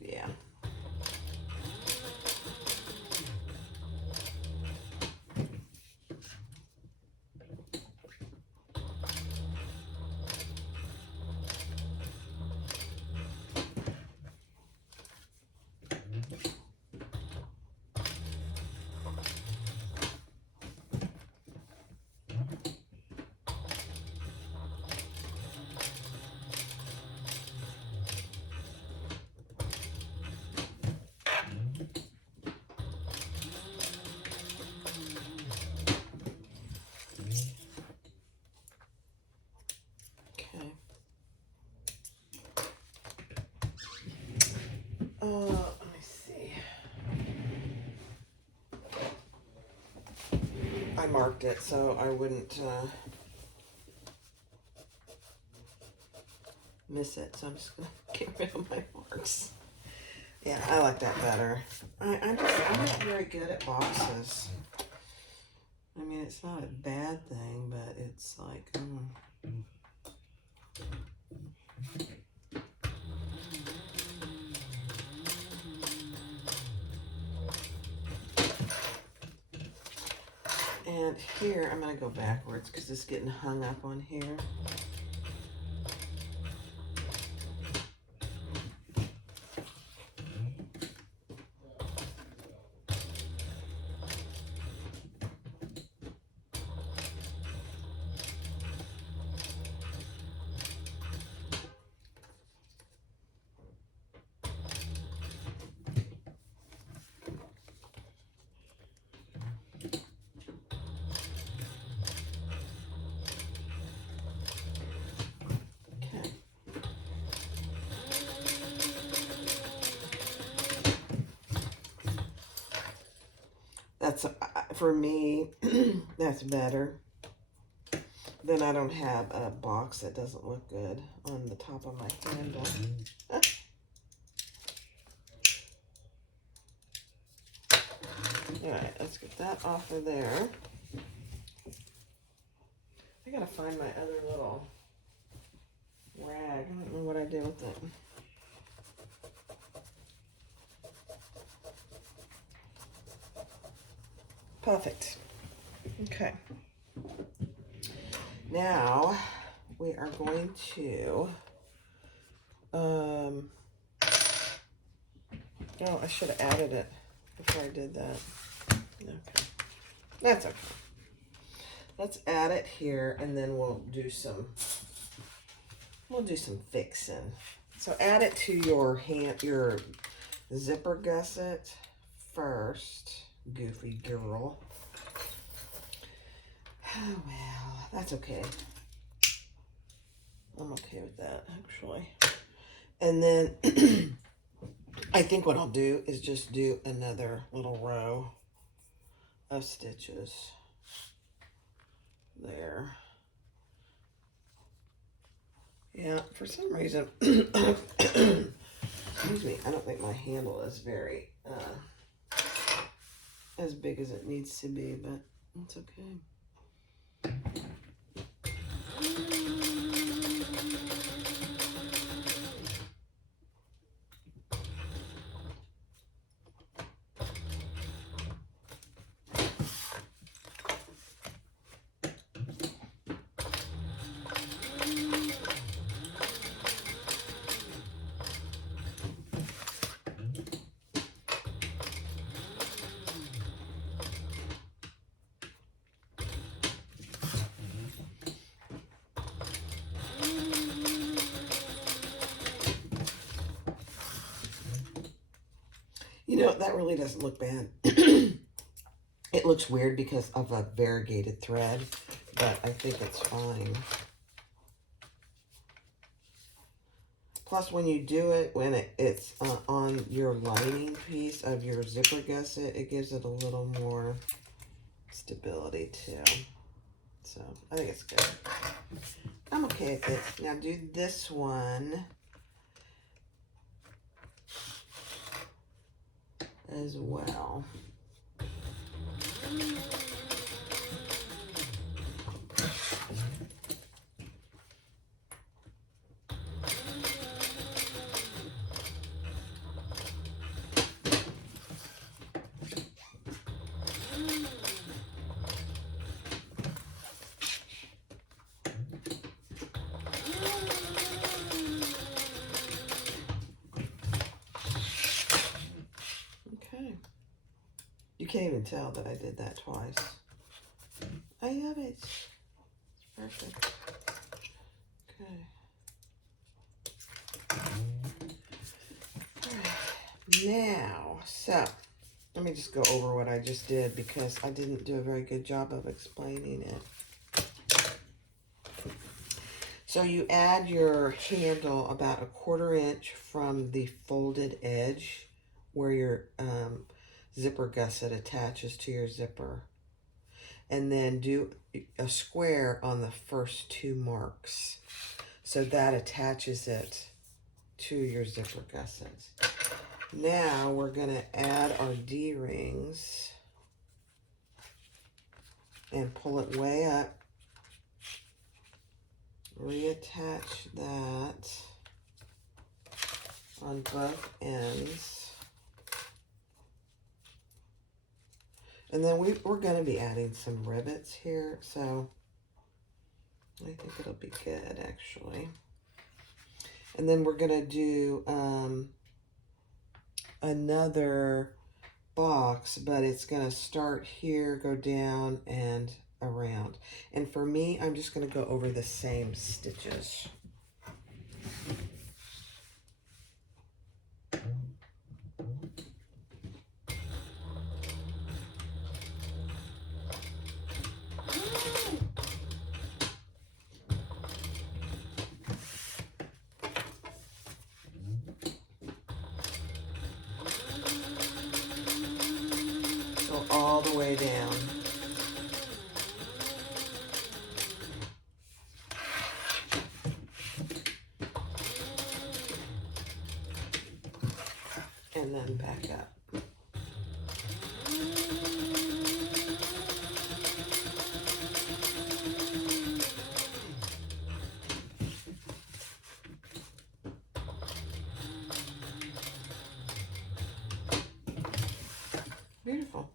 Yeah. Let me see. I marked it so I wouldn't miss it. So I'm just gonna get rid of my marks. Yeah, I like that better. I'm not very good at boxes. I mean, it's not a bad thing, but it's like, And here, I'm going to go backwards because it's getting hung up on here. for me, that's better. Then I don't have a box that doesn't look good on the top of my handle. All right, let's get that off of there. I gotta find my other little rag. I don't know what I did with it. Perfect. Okay. Now we are going to, oh, I should have added it before I did that. Okay. That's okay. Let's add it here and then we'll do some fixing. So add it to your zipper gusset first, goofy girl. Oh, well, that's okay. I'm okay with that, actually. And then I think what I'll do is just do another little row of stitches there. Yeah, for some reason, excuse me, I don't think my handle is very as big as it needs to be, but it's okay. You know, that really doesn't look bad. It looks weird because of a variegated thread, but I think it's fine. Plus, when you do it, when it's on your lining piece of your zipper gusset, it gives it a little more stability too. So, I think it's good. I'm okay with it. Now do this one as well. You can't even tell that I did that twice. I love it. It's perfect. Okay. All right. Now, so let me just go over what I just did because I didn't do a very good job of explaining it. So you add your handle about 1/4 inch from the folded edge where your zipper gusset attaches to your zipper. And then do a square on the first 2 marks. So that attaches it to your zipper gusset. Now we're going to add our D-rings and pull it way up. Reattach that on both ends. And then we're going to be adding some rivets here, so I think it'll be good, actually. And then we're going to do another box, but it's going to start here, go down, and around. And for me, I'm just going to go over the same stitches. All the way down. then back up. Beautiful.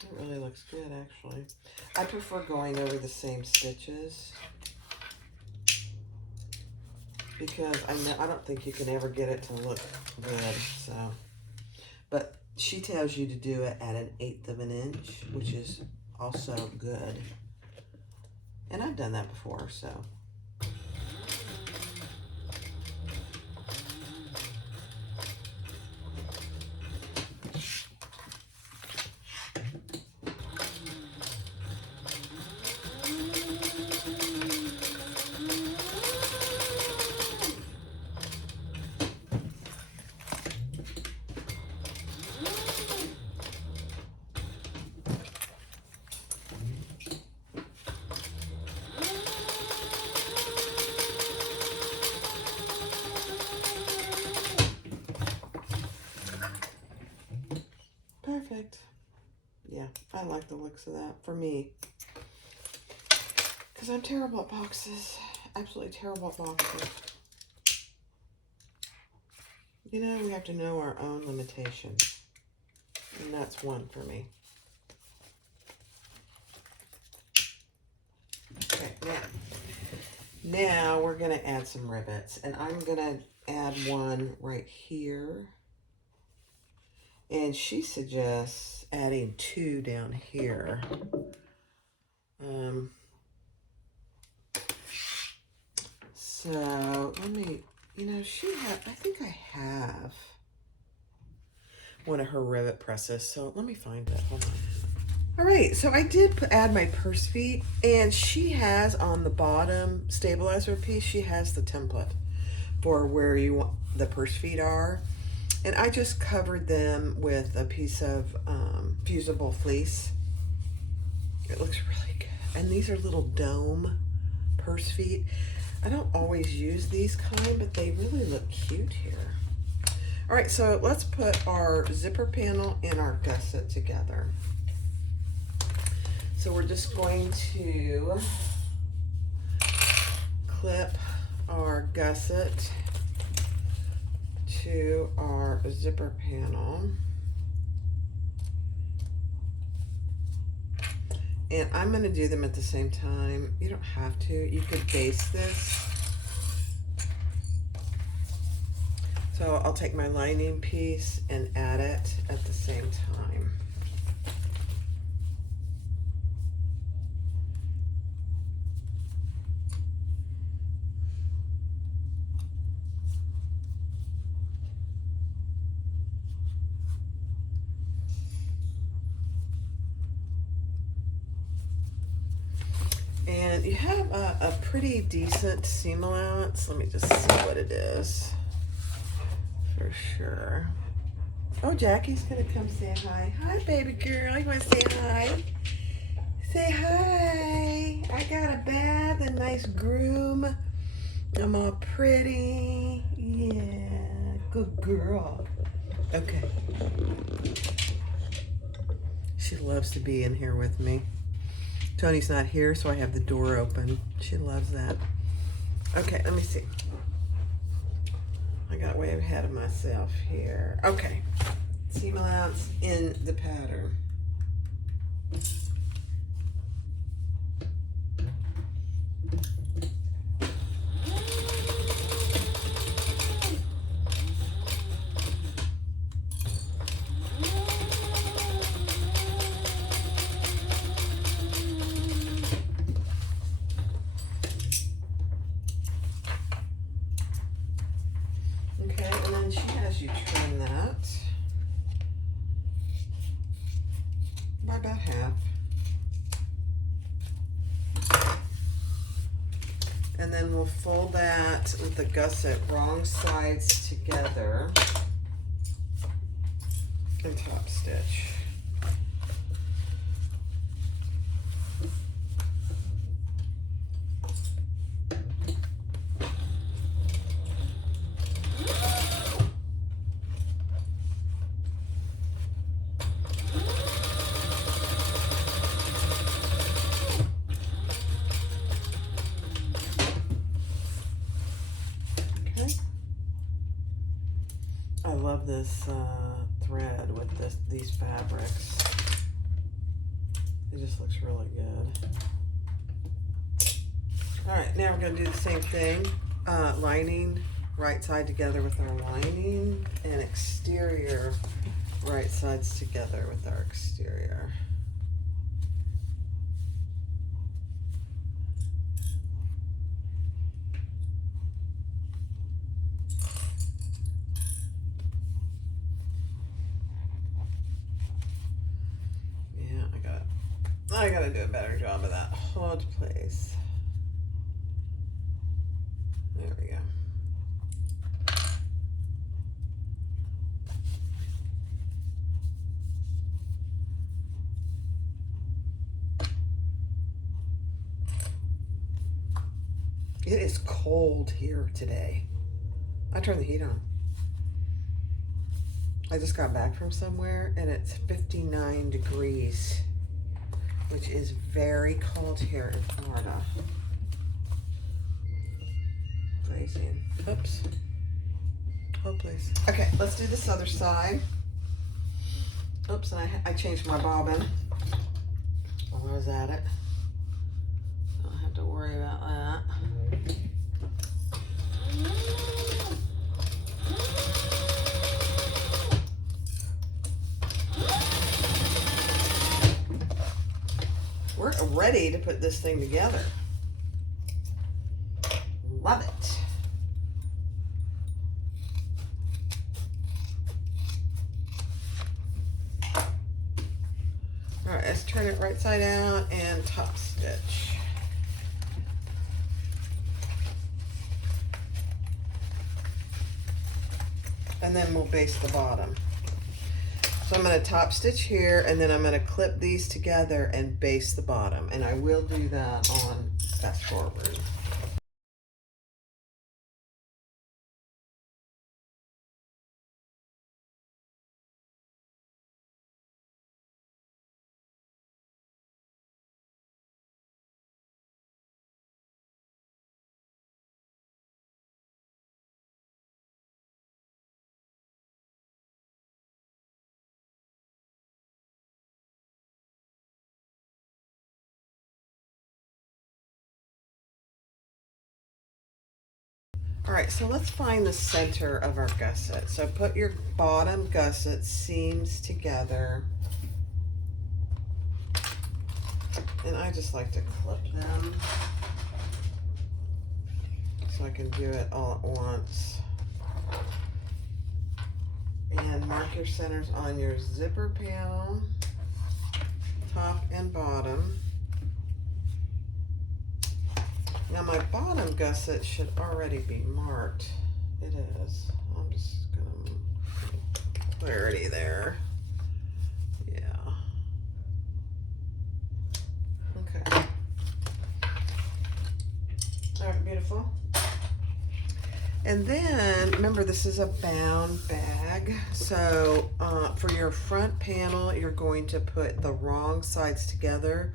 It really looks good, actually. I prefer going over the same stitches because I don't think you can ever get it to look good. So, but she tells you to do it at 1/8 of an inch, which is also good. And I've done that before, so. Perfect. Yeah, I like the looks of that for me. Because I'm terrible at boxes. Absolutely terrible at boxes. You know, we have to know our own limitations. And that's one for me. Okay, now we're going to add some rivets. And I'm going to add one right here. And she suggests adding 2 down here. So let me, you know, I think I have one of her rivet presses. So let me find it. Hold on. All right, so I did add my purse feet, and she has on the bottom stabilizer piece, she has the template for where you want the purse feet are. And I just covered them with a piece of fusible fleece. It looks really good. And these are little dome purse feet. I don't always use these kind, but they really look cute here. All right, so let's put our zipper panel and our gusset together. So we're just going to clip our gusset to our zipper panel. And I'm going to do them at the same time. You don't have to. You could base this. So I'll take my lining piece and add it at the same time. And you have a pretty decent seam allowance. Let me just see what it is for sure. Oh, Jackie's gonna come say hi. Hi, baby girl. You wanna say hi? Say hi. I got a bath, a nice groom. I'm all pretty. Yeah, good girl. Okay. She loves to be in here with me. Tony's not here, so I have the door open. She loves that. Okay, let me see. I got way ahead of myself here. Okay, seam allowance in the pattern. She has you trim that by about half. And then we'll fold that with the gusset wrong sides together and top stitch. love this thread with these fabrics. It just looks really good. All right, now we're gonna do the same thing. Lining, right side together with our lining, and exterior, right sides together with our exterior. I gotta do a better job of that. Hold place. There we go. It is cold here today. I turned the heat on. I just got back from somewhere and it's 59 degrees. Which is very cold here in Florida. Amazing. Oops. Hold please. Okay, let's do this other side. Oops, and I changed my bobbin while I was at it. Don't have to worry about that. We're ready to put this thing together. Love it. All right, let's turn it right side out and top stitch. And then we'll baste the bottom. So I'm going to top stitch here, and then I'm going to clip these together and baste the bottom. And I will do that on fast forward. All right, so let's find the center of our gusset. So put your bottom gusset seams together. And I just like to clip them so I can do it all at once. And mark your centers on your zipper panel, top and bottom. Now my bottom gusset should already be marked. It is. I'm just gonna clarity there. Yeah. Okay. All right, beautiful. And then remember, this is a bound bag. So for your front panel, you're going to put the wrong sides together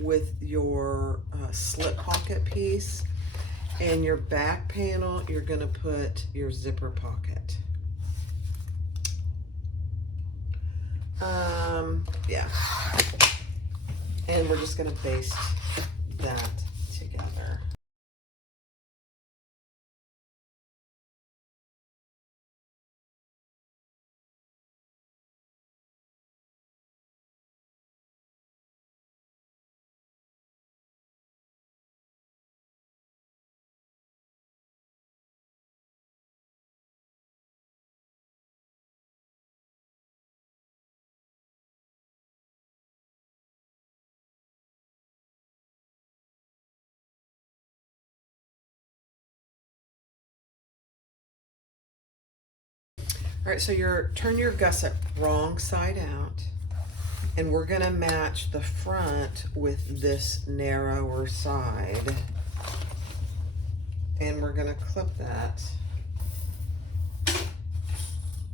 with your slip pocket piece, and your back panel you're going to put your zipper pocket. Yeah, and we're just going to baste that together. All right, so turn your gusset wrong side out, and we're gonna match the front with this narrower side. And we're gonna clip that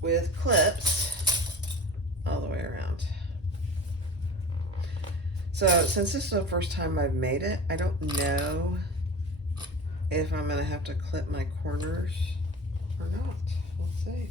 with clips all the way around. So since this is the first time I've made it, I don't know if I'm gonna have to clip my corners or not. We'll see.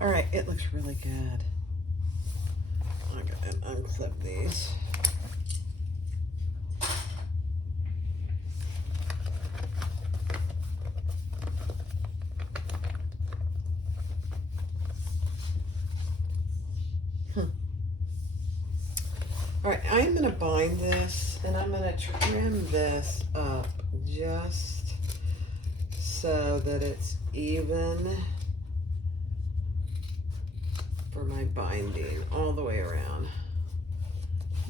All right, it looks really good. I'm gonna unclip these. All right, I'm going to bind this, and I'm going to trim this up just so that it's even for my binding all the way around.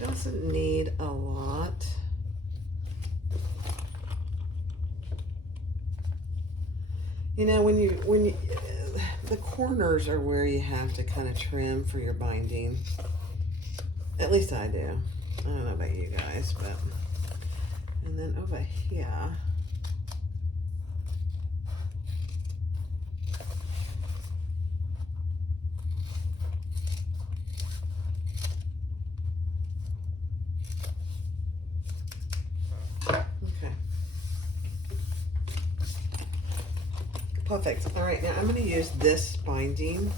Doesn't need a lot. You know, when you the corners are where you have to kind of trim for your binding. At least I do. I don't know about you guys, but. And then over here. Okay. Perfect. All right, now I'm going to use this binding.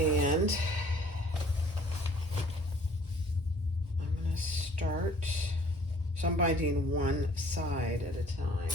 And I'm going to start, so I'm binding one side at a time.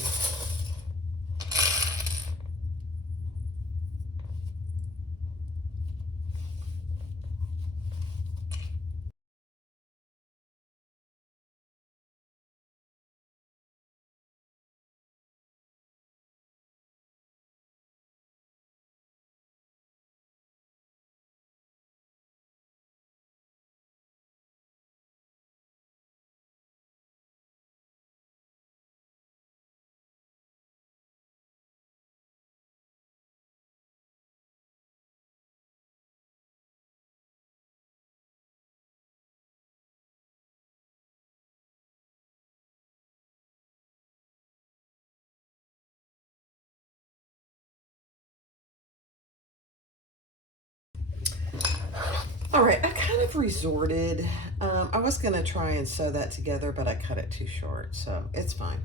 All right, I kind of resorted. I was going to try and sew that together, but I cut it too short, so it's fine.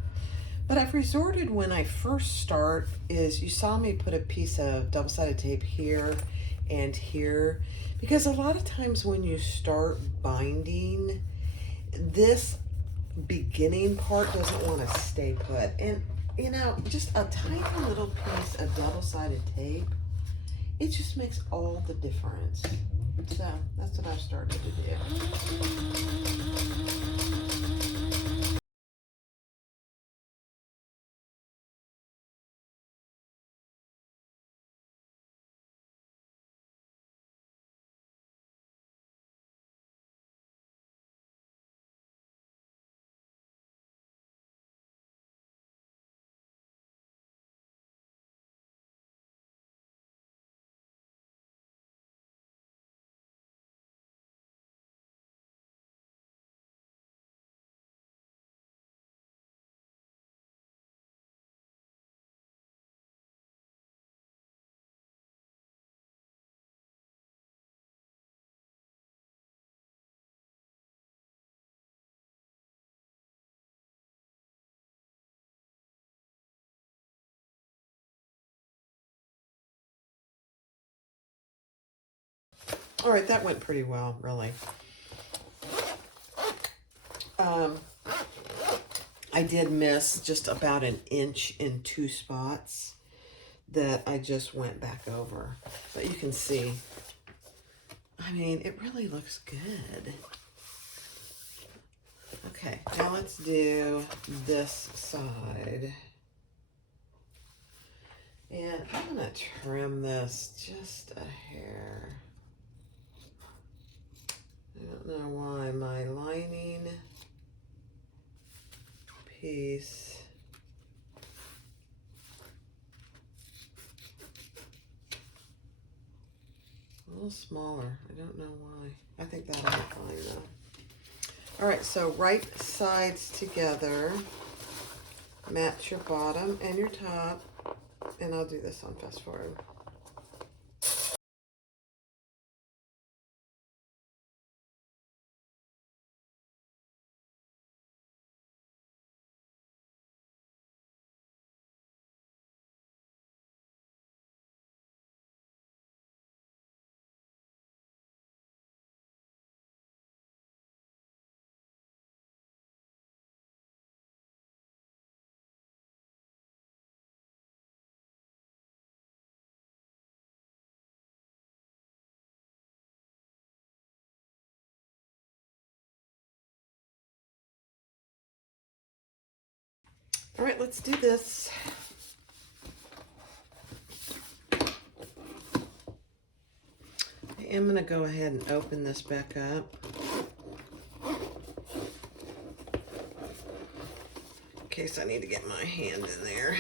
But I've resorted when I first start is you saw me put a piece of double-sided tape here and here, because a lot of times when you start binding, this beginning part doesn't want to stay put. And, you know, just a tiny little piece of double-sided tape, it just makes all the difference. So that's what I've started to do. All right, that went pretty well, really. I did miss just about an inch in two spots that I just went back over. But you can see, I mean, it really looks good. Okay, now let's do this side. And I'm going to trim this just a hair. I don't know why my lining piece a little smaller. I don't know why. I think that'll be fine though. All right, so right sides together. Match your bottom and your top. And I'll do this on fast forward. All right, let's do this. I am going to go ahead and open this back up. In case I need to get my hand in there.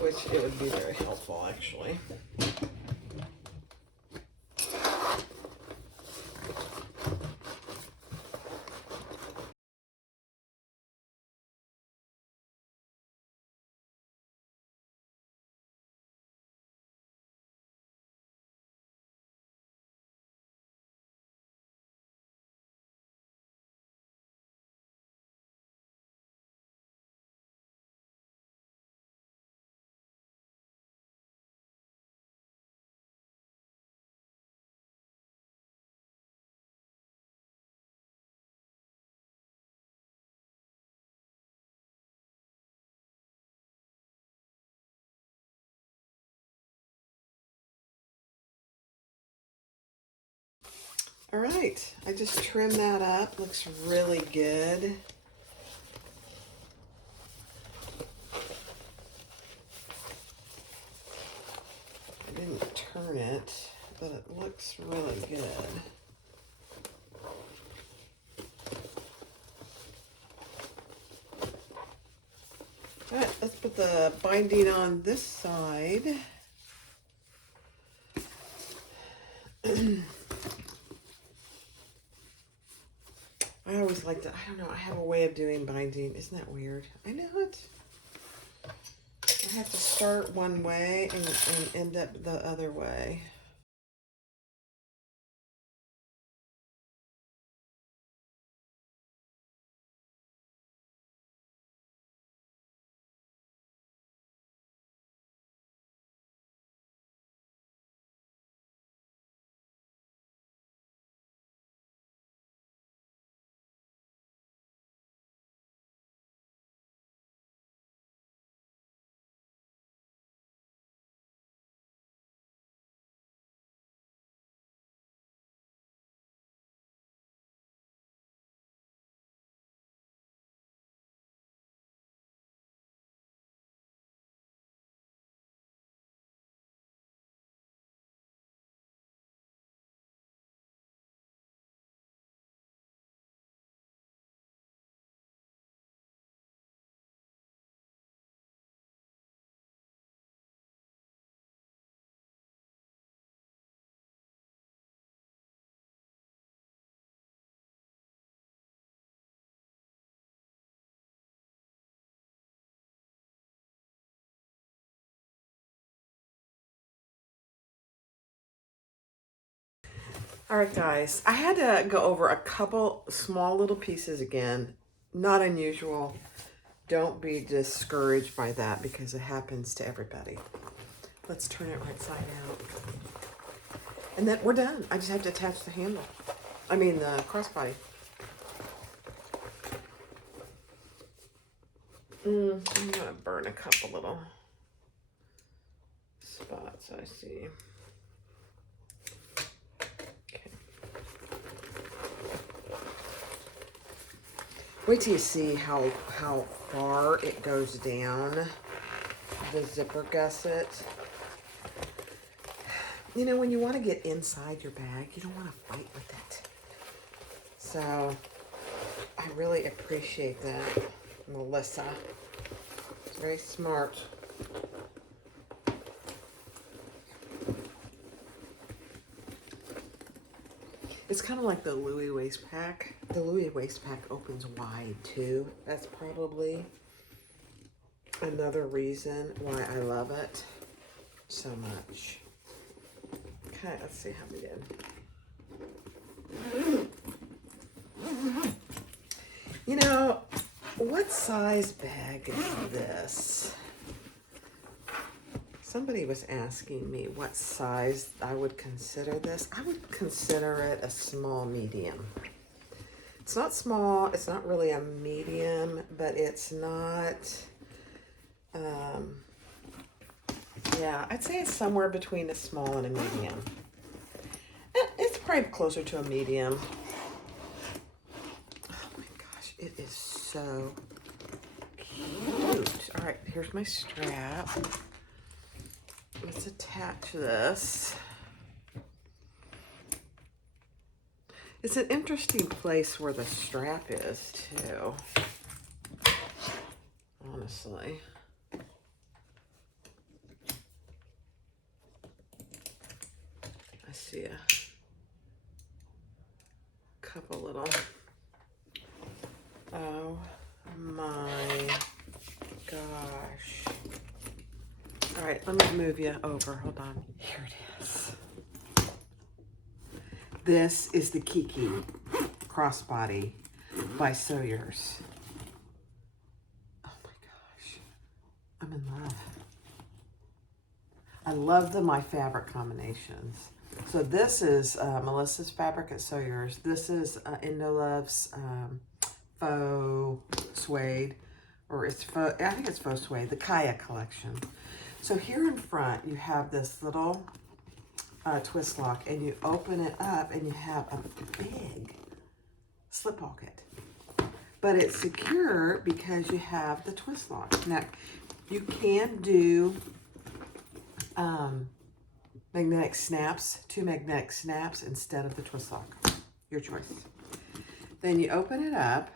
Which it would be very helpful, actually. All right, I just trimmed that up. Looks really good. I didn't turn it, but it looks really good. All right, let's put the binding on this side. I always like to, I don't know, I have a way of doing binding. Isn't that weird? I know it. I have to start one way and end up the other way. All right, guys, I had to go over a couple small little pieces again. Not unusual. Don't be discouraged by that because it happens to everybody. Let's turn it right side out. And then we're done. I just have to attach the handle. I mean the crossbody. I'm gonna burn a couple little spots I see. Okay. Wait till you see how far it goes down the zipper gusset. You know, when you want to get inside your bag, you don't want to fight with it. So I really appreciate that, Melissa. It's very smart. It's kind of like the Louis waist pack. The Louis waist pack opens wide too. That's probably another reason why I love it so much. Okay, let's see how we did. You know, what size bag is this? Somebody was asking me what size I would consider this. I would consider it a small medium. It's not small, it's not really a medium, but it's not, yeah, I'd say it's somewhere between a small and a medium. It's probably closer to a medium. Oh my gosh, it is so cute. All right, here's my strap. Let's attach this. It's an interesting place where the strap is too, honestly. I see a couple little, oh my gosh. All right, let me move you over, hold on. Here it is. This is the Kiki Crossbody by Sewyours. Oh my gosh, I'm in love. I love my fabric combinations. So this is Melissa's fabric at Sewyours. This is Indolove's faux suede, or it's faux, I think it's faux suede, the Kaya collection. So here in front, you have this little twist lock, and you open it up, and you have a big slip pocket. But it's secure because you have the twist lock. Now, you can do magnetic snaps, 2 magnetic snaps instead of the twist lock. Your choice. Then you open it up,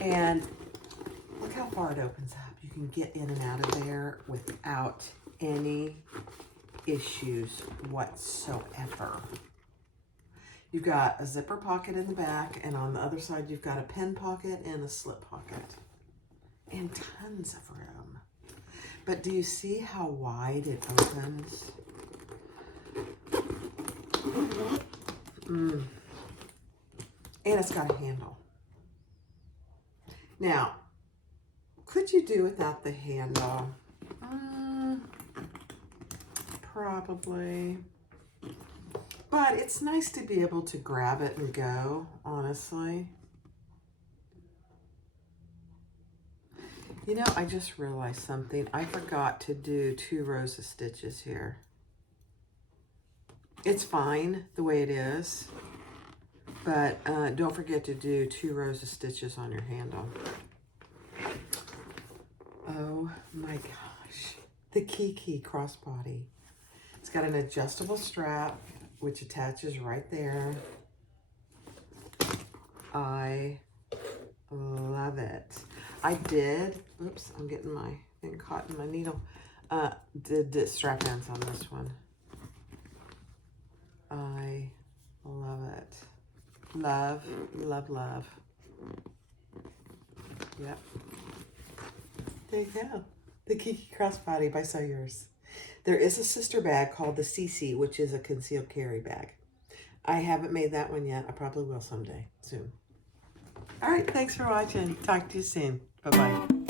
and look how far it opens up. You can get in and out of there without any issues whatsoever. You've got a zipper pocket in the back, and on the other side you've got a pen pocket and a slip pocket, and tons of room. But do you see how wide it opens? And it's got a handle. Now, could you do without the handle? Probably. But it's nice to be able to grab it and go, honestly. You know, I just realized something. I forgot to do 2 rows of stitches here. It's fine the way it is, but don't forget to do 2 rows of stitches on your handle. Oh my gosh. The Kiki Crossbody. It's got an adjustable strap, which attaches right there. I love it. I did, oops, I'm getting my thing caught in my needle. Did strap ends on this one. I love it. Love, love, love. Yep. There you go. The Kiki Crossbody by Sewyours. There is a sister bag called the CC, which is a concealed carry bag. I haven't made that one yet. I probably will someday, soon. All right, thanks for watching. Talk to you soon. Bye-bye.